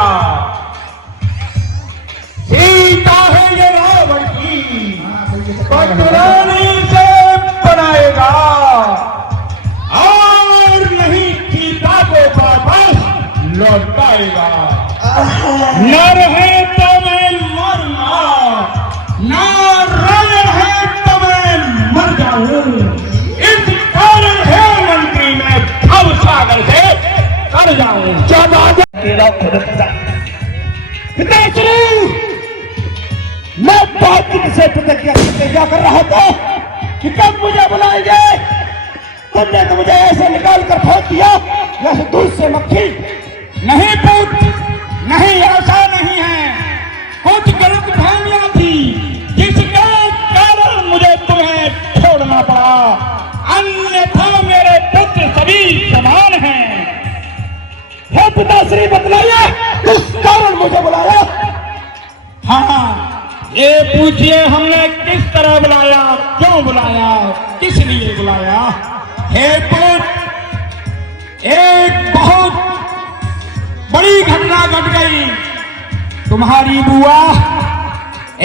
सीता है ये रावण की, पटरानी से बनाएगा और नहीं सीता को वापस लौटाएगा। नर है तो मैं मरूंगा, नारायण है तो मैं मर जाऊं, इस कारण है मंत्री मैं भव सागर से कर जाऊं। मैं बहुत दिन से प्रतिज्ञा कर रहा था कि कब मुझे बुलाएंगे, तुमने तो मुझे ऐसे निकाल कर फेंक दिया जैसे दूध से मक्खी। नहीं पुत्र, नहीं, ऐसा नहीं है, कुछ गलत फहमियां थी जिसके कारण मुझे तुम्हें छोड़ना पड़ा, अन्यथा मेरे पुत्र सभी समान हैं। हे पिताश्री बतलाइए किस कारण मुझे बुलाया। हाँ, ये पूछिए हमने किस तरह बुलाया, क्यों बुलाया, किस लिए बुलाया। हे पुत्र, एक बहुत बड़ी घटना घट गई। तुम्हारी बुआ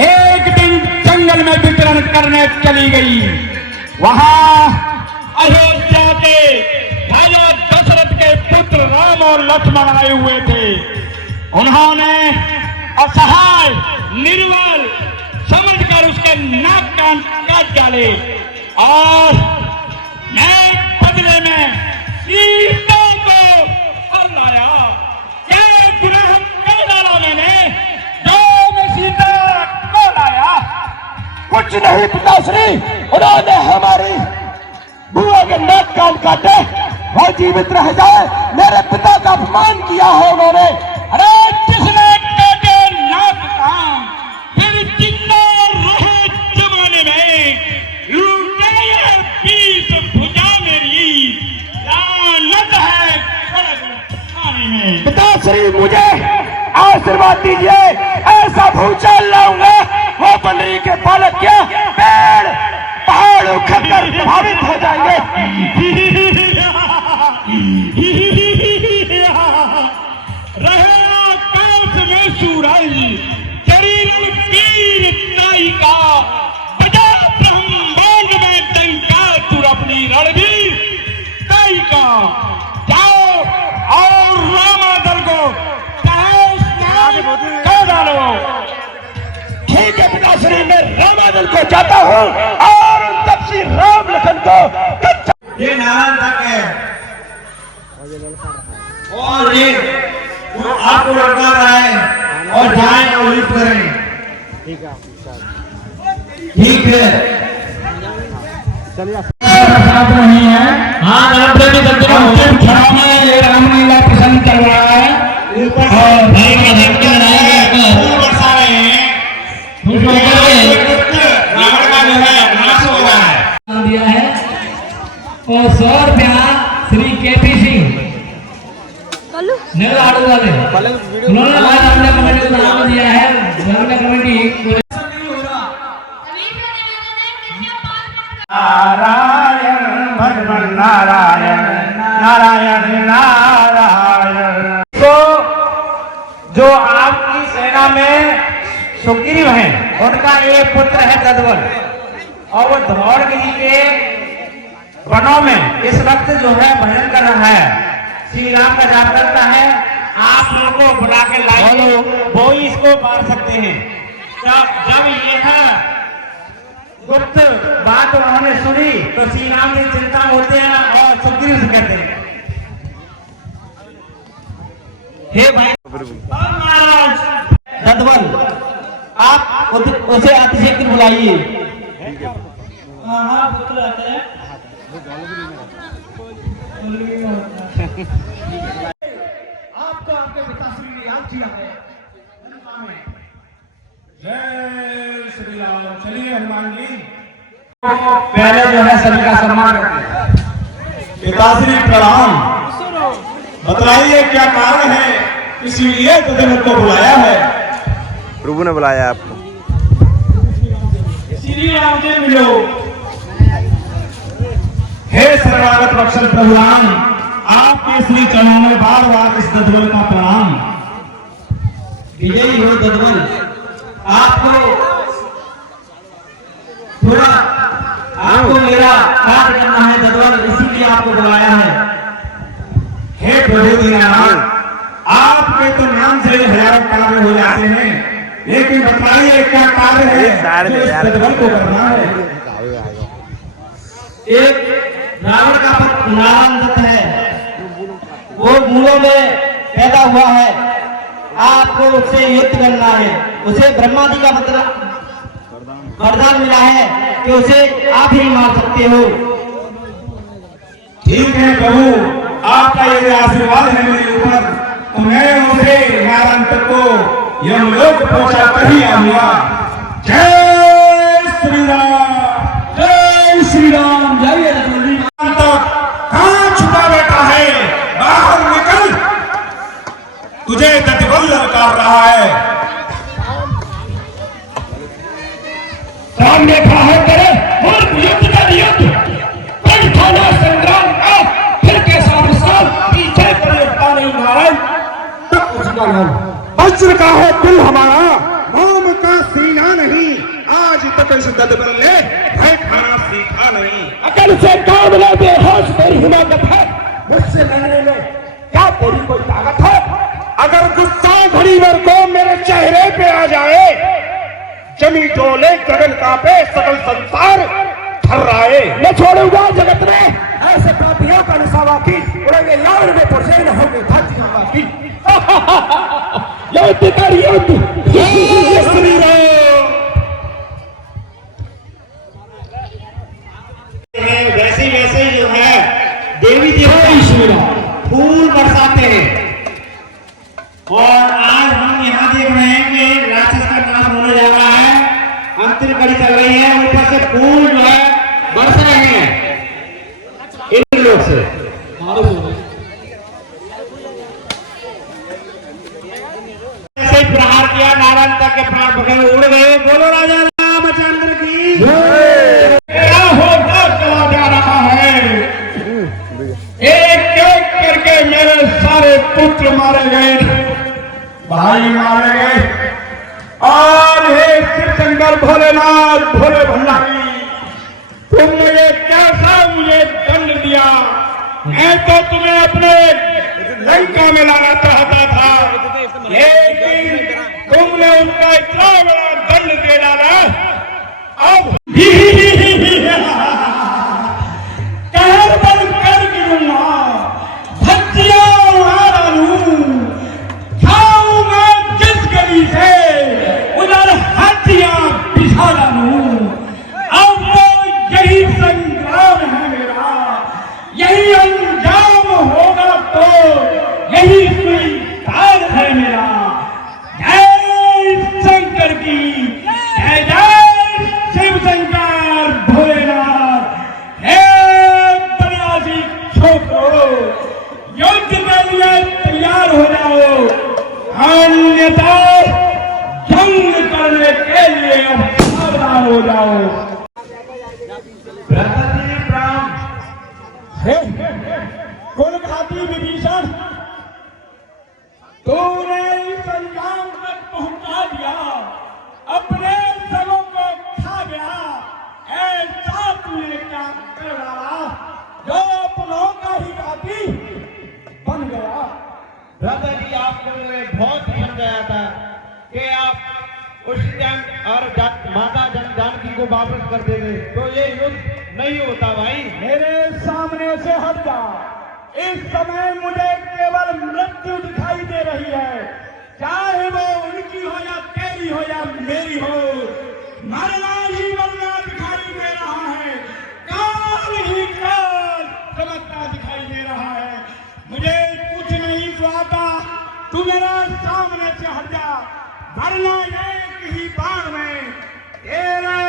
एक दिन जंगल में विचरण करने चली गई। वहां अयोध्या के राजा दशरथ के पुत्र राम और लक्ष्मण आए हुए थे। उन्होंने असहाय निर्बल समझकर उसके नाक कान काट डाले और मैं बदले में सीता को फल लाया। क्या गुनाह कर डाला मैंने जो मैं सीता को लाया? कुछ नहीं पिताश्री, उन्होंने हमारी बुआ के नाक कान काटे, वो जीवित रह जाए, मेरे पिता का अपमान किया है उन्होंने। अरे किसने काटे नाक कान, फिर जिंदा रहे जमाने में लुटाए 20 भुजा मेरी, लानत है स्वर्ग खाने में। पिताश्री मुझे आशीर्वाद दीजिए, ऐसा भूचाल लाऊंगा वो बंदरी के पालक क्या पेड़ पहाड़ उखड़कर प्रभावित हो जाएंगे। रहे आकाश में सूरज, शरीर वीर ताई का, बजा ब्रह्मांड में डंका तुर अपनी रणवीर ताई का। जाओ और रामादल को कह डालो। ठीक है पिताश्री, मैं रामादल को जाता हूँ और उन तपसी राम लखन को ये नारायण तक है और ये आपको लड़का रहा है और जाए और युद्ध करें। ठीक है, नहीं है। हाँ, रामलीला प्रसंग चल रहा है और बरसा रहे हैं, रावण का जो है नाश हो रहा है। दिया है और 100 रुपया श्री केपी सिंह नेवाड़ू वाले, उन्होंने आज हमने कमेटी को नाम दिया है। हमने कमेटी नारायण भगवान नारायण नारायण नारायण। तो जो आपकी सेना में सुग्रीव हैं, उनका एक पुत्र है तद्वन, और वो धौड़गिरी के वनों में इस वक्त जो है भजन कर रहा है, श्री राम का जाप करता है। आप लोगों को बुला के लाइए, वो ही इसको मार सकते हैं। जब यह गुप्त बात उन्होंने सुनी तो श्री राम की चिंता होते हैं और सुग्रीव से कहते हैं, हे भाई महाराज ददवन, आप उसे अतिशीघ्र बुलाइए। हाँ पुत्र आते हैं। आपको आपके पिताश्री ने याद किया है। जय श्री राम। चलिए हनुमान जी पहले जो है सभी का सम्मान करते हैं। पिताश्री प्रणाम। बतलाइए क्या कारण है, इसीलिए तुझे मुझको बुलाया है। प्रभु ने बुलाया आपको। श्री राम जी मिलो। हे शरणागत वत्सल प्रभु राम, आपके श्री चरणों में बार बार इस ददवल का प्रणाम। विजयी हो ददवल, आपको थोड़ा आपको मेरा कार्य करना है ददवल, इसीलिए आपको बुलाया है। हे प्रभु दीनानाथ, आपके तो नाम से हजारों कार्य हो जाते हैं, लेकिन बताइए क्या कार्य है जो इस ददवल को करना है। एक रावण का पुत्र नारायण है, वो मूलों में पैदा हुआ है। आपको उससे युद्ध करना है। उसे ब्रह्मा जी का वरदान मिला है कि उसे आप ही मार सकते हो। ठीक है प्रभु, आपका यदि आशीर्वाद है मेरे ऊपर, तो मैं उसे नारायण तक को यमलोक पहुंचा कर ही आऊंगा। जय श्री राम, जय श्री राम। जय कहाँ छुपा बैठा है, बाहर निकल, तुझे ददवल ललकार रहा है। सामने है तेरे और युद्ध का युद्ध, खाना संग्राम का फिर कैसा विशाल, पीछे करता नहीं नारायण। उसका नाम वज्र का है दिल हमारा, राम का सीना नहीं। आज तक इस ददवल ने भय खाना सीखा नहीं। अकल से काम ले बेहोश तेरी हिम्मत है, मुझसे लड़ने में क्या तेरी कोई ताकत है? अगर गुस्सा घड़ी भर को मेरे चेहरे पे आ जाए, जमी डोले गगन कांपे सकल संसार थर्राए। मैं छोड़ूंगा जगत में ऐसे पापियों का निशावा की, उड़ेंगे लाड़ में पुरसे न होंगे धातियों बाकी। युद्ध कर युद्ध, श्री राम। वैसे वैसे जो है देवी देवता फूल बरसाते हैं, और आज हम यहाँ देख रहे हैं कि राक्षस का नाश होने जा रहा है, अंतिम कड़ी चल रही है, ऊपर से फूल जो है बरस रहे हैं इन लोग से। ऐसे ही प्रहार किया, नारायण तक के प्राण पकड़े उड़ गए। बोलो राजा रामचंद्र की क्या होता चला जा रहा है, एक एक करके मेरे सारे पुत्र मारे गए, भाई मारे गए। और हे शिव शंकर भोलेनाथ भोले भंडारी, तुमने ये कैसा मुझे दंड दिया? मैं तो तुम्हें अपने लंका में लाना चाहता था, लेकिन तुमने उसका इतना बड़ा दंड दे डाला। अब कहर बन कर गिरूंगा, धज्जियां उड़ा डालूं, खाऊंगा जिस गली से उधर हड्डियां बिछा डालूं। अब तो यही संग्राम है मेरा, यही अंजाम होगा तो यही स्वीकार है मेरा। जय शंकर की जय, जय शिव शंकर भोलेनाथ। हे बलियासी छोकरो, युद्ध के लिए तैयार हो जाओ, अन्यथा जंग करने के लिए अब सावधान हो जाओ। कुलघाती विभीषण, तूने इस संग्राम तक पहुंचा दिया, अपने सबों को खा गया। ऐसा तूने क्या कर डाला जो अपनों का ही घाती बन गया? राजा जी, आपको बहुत समझ गया था कि आप उस टाइम और माता जानकी को वापस कर देंगे तो ये युद्ध नहीं होता। भाई मेरे सामने से हट जा, इस समय मुझे केवल मृत्यु दिखाई दे रही है, चाहे वो उनकी हो या तेरी हो या मेरी हो, मरना ही मरना दिखाई दे रहा है, काल ही काल चमकता दिखाई दे रहा वरना एक ही बार में तेरे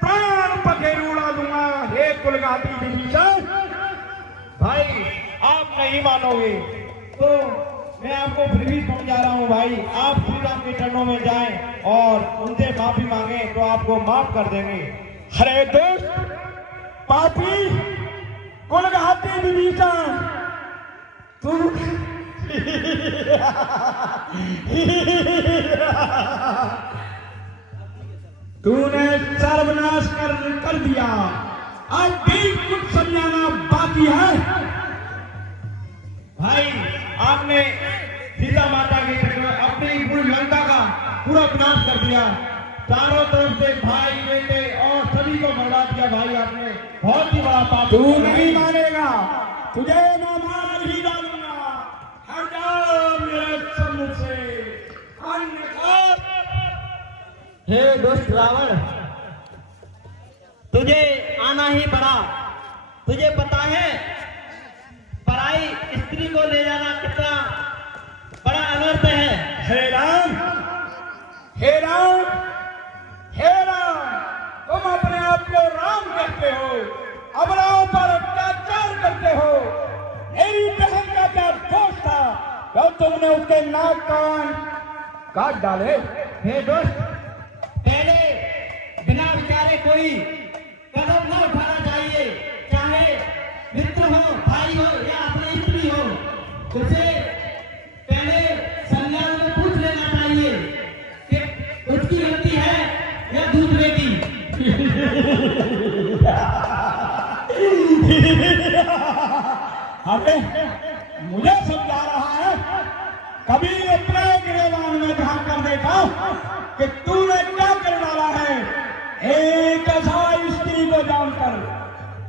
प्राण पखेरु उड़ा दूंगा। हे कुलघाटी विभीषण। भाई आप नहीं मानोगे तो मैं आपको फिर भी समझा रहा हूँ भाई, आप श्री राम के चरणों में जाएं और उनसे माफी मांगे तो आपको माफ कर देंगे। हरे दोस्त पापी कुलघाटी विभीषण, तू तूने सर्वनाश कर दिया। अब भी कुछ समझाना बाकी है। भाई आपने सीता माता के अपनी पूरी लंका का पूरा विनाश कर दिया। चारों तरफ से भाई बेटे और सभी को मरवा दिया। भाई आपने बहुत ही बड़ा पाप। तू नहीं मानेगा, तुझे मैं मार ही डालूंगा। हट जाओ मेरे सम्मुख से, अन्यथा। हे दुष्ट रावण, तुझे आना ही पड़ा। तुझे पता है पराई स्त्री को ले जाना कितना बड़ा अनर्थ है। हे राम, हे राम, हे राम, तुम अपने आप को राम कहते हो, अबलाओं पर अत्याचार करते हो। मेरी बहन का क्या दोष था जब तुमने उसके नाक कान काट डाले? हे दोस्त, पहले बिना विचारे कोई कदम न उठाना चाहिए। चाहे मित्र हो, भाई हो या अपनी स्त्री हो, उसे पहले संज्ञान में पूछ लेना चाहिए कि उसकी गलती है या दूसरे की। अबे मुझे समझा रहा है, कभी अपने गिरेबान में ध्यान कर देखा कि तूने क्या कर डाला है। एक ऐसा स्त्री को जानकर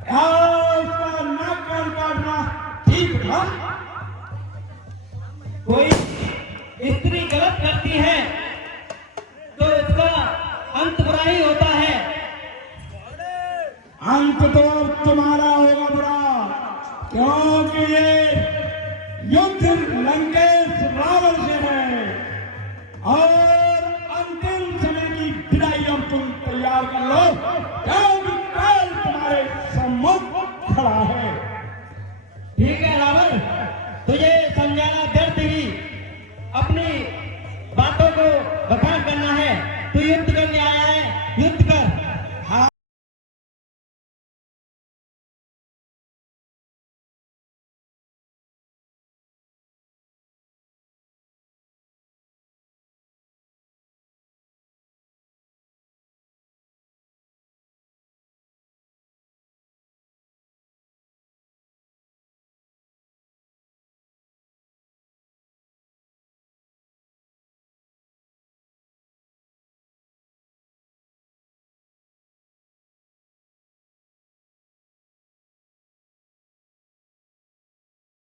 क्या उसका नाक कान काटना ठीक था? कोई स्त्री गलत करती है तो इसका अंत बुरा ही होता है। अंत तो अब तुम्हारा होगा बुरा, क्योंकि ये युद्ध लंकेश रावण से है और अंतिम समय की विदाई अब तुम तैयार कर लो, क्योंकि काल तुम्हारे सम्मुख खड़ा है। ठीक है रावण, तुझे समझाना व्यर्थ ही। अपनी बातों को बखान करना है। तू युद्ध करने आया है, युद्ध कर। हाँ,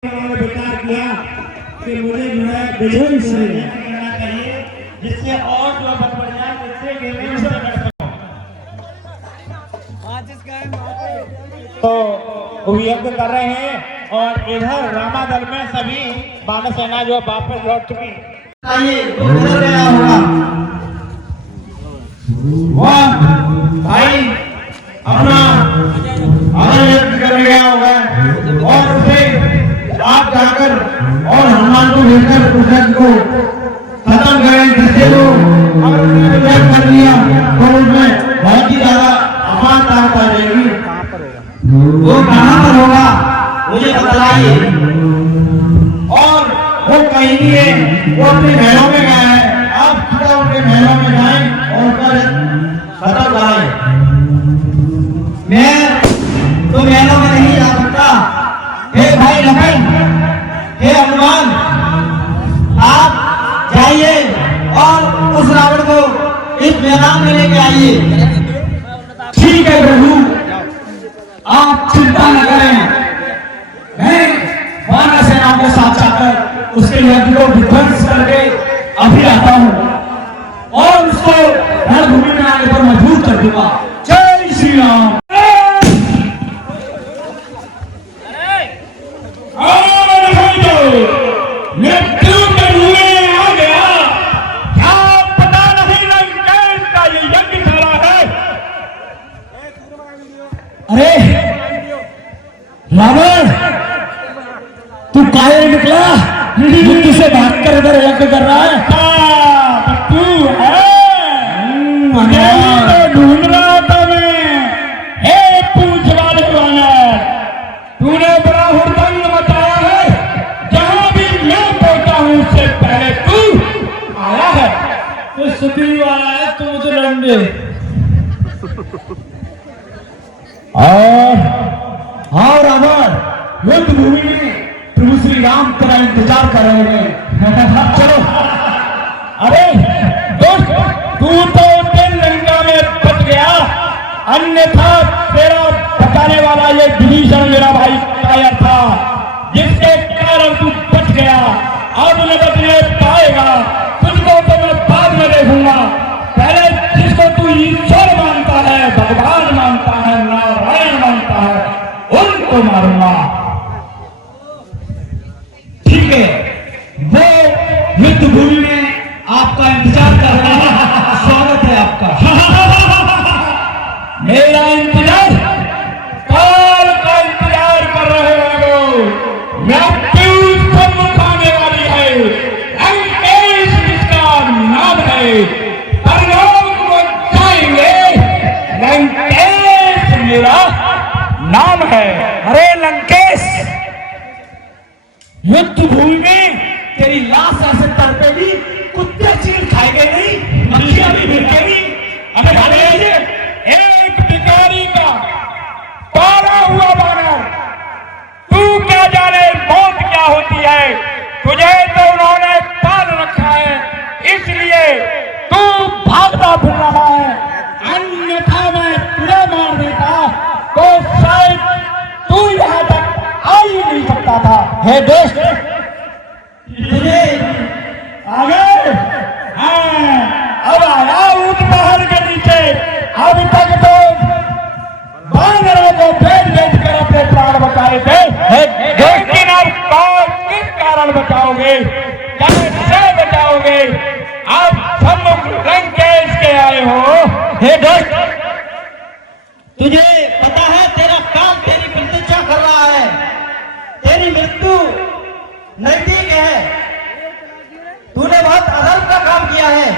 विचार किया कि मुझे जो है बिल्कुल सही करना चाहिए, जिससे और जो बढ़ जाए, जिससे कि मैं उससे लड़ सकूं। तो यज्ञ कर रहे हैं और इधर रामादल में सभी बानर सेना जो वापस लौट चुकी गया होगा। भाई अपना यज्ञ कर गया होगा और उसे आप जाकर और हनुमान को लेकर उस यज्ञ को खत्म करें, जिससे जो अगर उसने यज्ञ कर लिया तो उसमें बहुत ही ज्यादा अपारता आ जाएगी। वो कहाँ पर होगा मुझे बताइए। और वो कहीं नहीं है, वो अपने महलों में गया है। आप सीधा उनके महलों में जाएं और उसका खत्म कराएं। मैं तो महलों में नहीं जा सकता। हे भाई लखन, हे हनुमान, आप जाइए और उस रावण को इस मैदान में लेके आइए। ठीक है प्रभु, आप चिंता न करें, मैं वानर सेनाओं के साथ जाकर उसके यज्ञ को विध्वंस करके अभी आता हूँ और उसको रणभूमि में आने पर मजबूर कर दूंगा। जय श्री राम। मृत्यु के मुंह में आ गया, क्या अरे रावण, तू काहे निकला? युद्ध से भागकर इधर यज्ञ कर रहा है? तू है तो ढूंढ रहा था मैं। हे पूछ वाले वानर, तूने बड़ा हुड़दंग मचाया है। जहां भी मैं पहुंचा हूं उससे पहले तू आया है। तो सुग्रीव आया है, तू मुझे लड़ने। और हाँ रावण, युद्ध भूमि में प्रभु श्री राम तेरा इंतजार कर रहे हैं। चलो। अरे दोस्त, तू तो दिन लंका में बच गया, अन्यथा तेरा बचाने वाला ये विभीषण मेरा भाई कायर था, जिसके कारण तू बच गया। अब न बचने पाएगा, तुझको तो मैं बाद में देखूंगा। पहले जिसको तू ईश्वर मानता है, भगवान मानता है, नारायण मानता है, उनको मारूंगा। ठीक है, वो युद्ध भूमि में आपका इंतजार कर रहा है। स्वागत है आपका। मेरा इंतजार, काल का इंतजार कर रहे हैं वो। मृत्यु सम्मुख आने वाली है। लंकेश जिसका नाम है, परलोक को जाएंगे। लंकेश मेरा नाम है। अरे लंकेश, युद्ध भूमि में तेरी लाश ऐसे तड़पेगी, कुत्ते चीर खाएंगे नहीं, मक्खियां भी भिड़केगी। अरे एक भिखारी का पाला हुआ बानर, तू क्या जाने मौत क्या होती है? तुझे तो उन्होंने पाल रखा है, इसलिए तू भागता फिर रहा है। अन्यथा मैं तुझे मार देता तो शायद तू यहाँ तक आ ही नहीं सकता था। हे दोस्त, तुझे आगे अब आया ऊंट पहाड़ के नीचे। अब तक तो बानरों को भेज भेज कर अपने प्राण बचाए थे, लेकिन अब किस कारण बचाओगे, कैसे बचाओगे? अब सम्मुख लंकेश के आए हो। हे दोस्त, तुझे पता है तेरा काल तेरी प्रतीक्षा कर रहा है, तेरी मृत्यु नजदीक है। तूने बहुत अदल का काम किया है।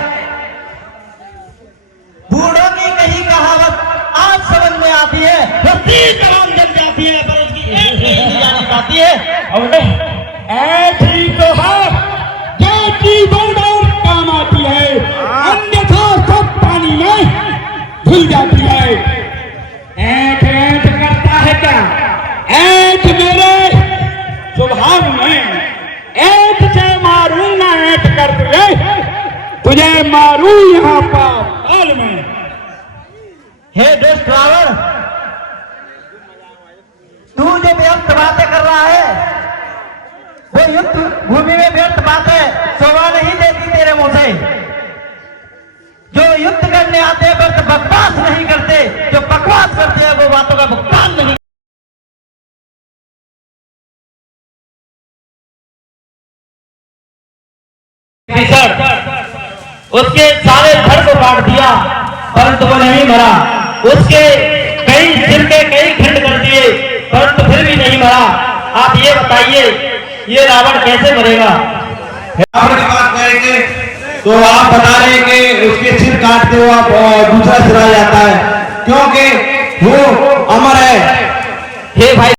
बूढ़ों की कही कहावत आज समझ में आती है, रत्ती तमाम जल जाती है, पर उसकी एक नहीं जानी पाती है। ऐसी तो है जो जीवन भर काम आती है, अन्यथा सब पानी में धुल जाती है। ऐठ ऐठ करता है क्या? ऐठ मेरे स्वभाव में, ऐठ से मारूंगा, ऐठ कर तुझे मारू यहाँ पाल में। हे दुष्ट रावण, तू जो व्यर्थ बातें कर रहा है, वो युद्ध भूमि में व्यर्थ बातें शोभा नहीं देती तेरे मुंह से। जो युद्ध करने आते हैं व्यर्थ बकवास नहीं करते, जो बकवास करते हैं वो बातों का भुगतान नहीं। उसके सारे धड़ को काट दिया, परंतु वो नहीं मरा। उसके कई सिर के कई खंड कर दिए, परंतु फिर भी नहीं मरा। आप ये बताइए, ये रावण कैसे मरेगा? रावण की बात करेंगे तो आप बता रहे हैं कि उसके सिर काटते हुआ दूसरा सिर आ जाता है, क्योंकि वो अमर है। हे भाई,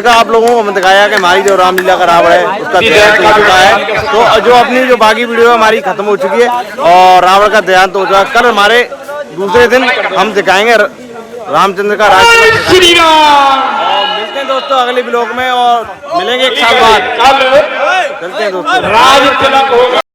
देखा आप लोगों को, हमने दिखाया कि हमारी जो रामलीला का रावण है उसका देहांत हो चुका है। तो जो अपनी जो बाकी वीडियो हमारी खत्म हो चुकी है और रावण का देहांत हो चुका है। कल हमारे दूसरे दिन हम दिखाएंगे रामचंद्र का राज। मिलते हैं दोस्तों अगले ब्लॉग में और मिलेंगे एक साल बाद। चलते हैं दोस्तों।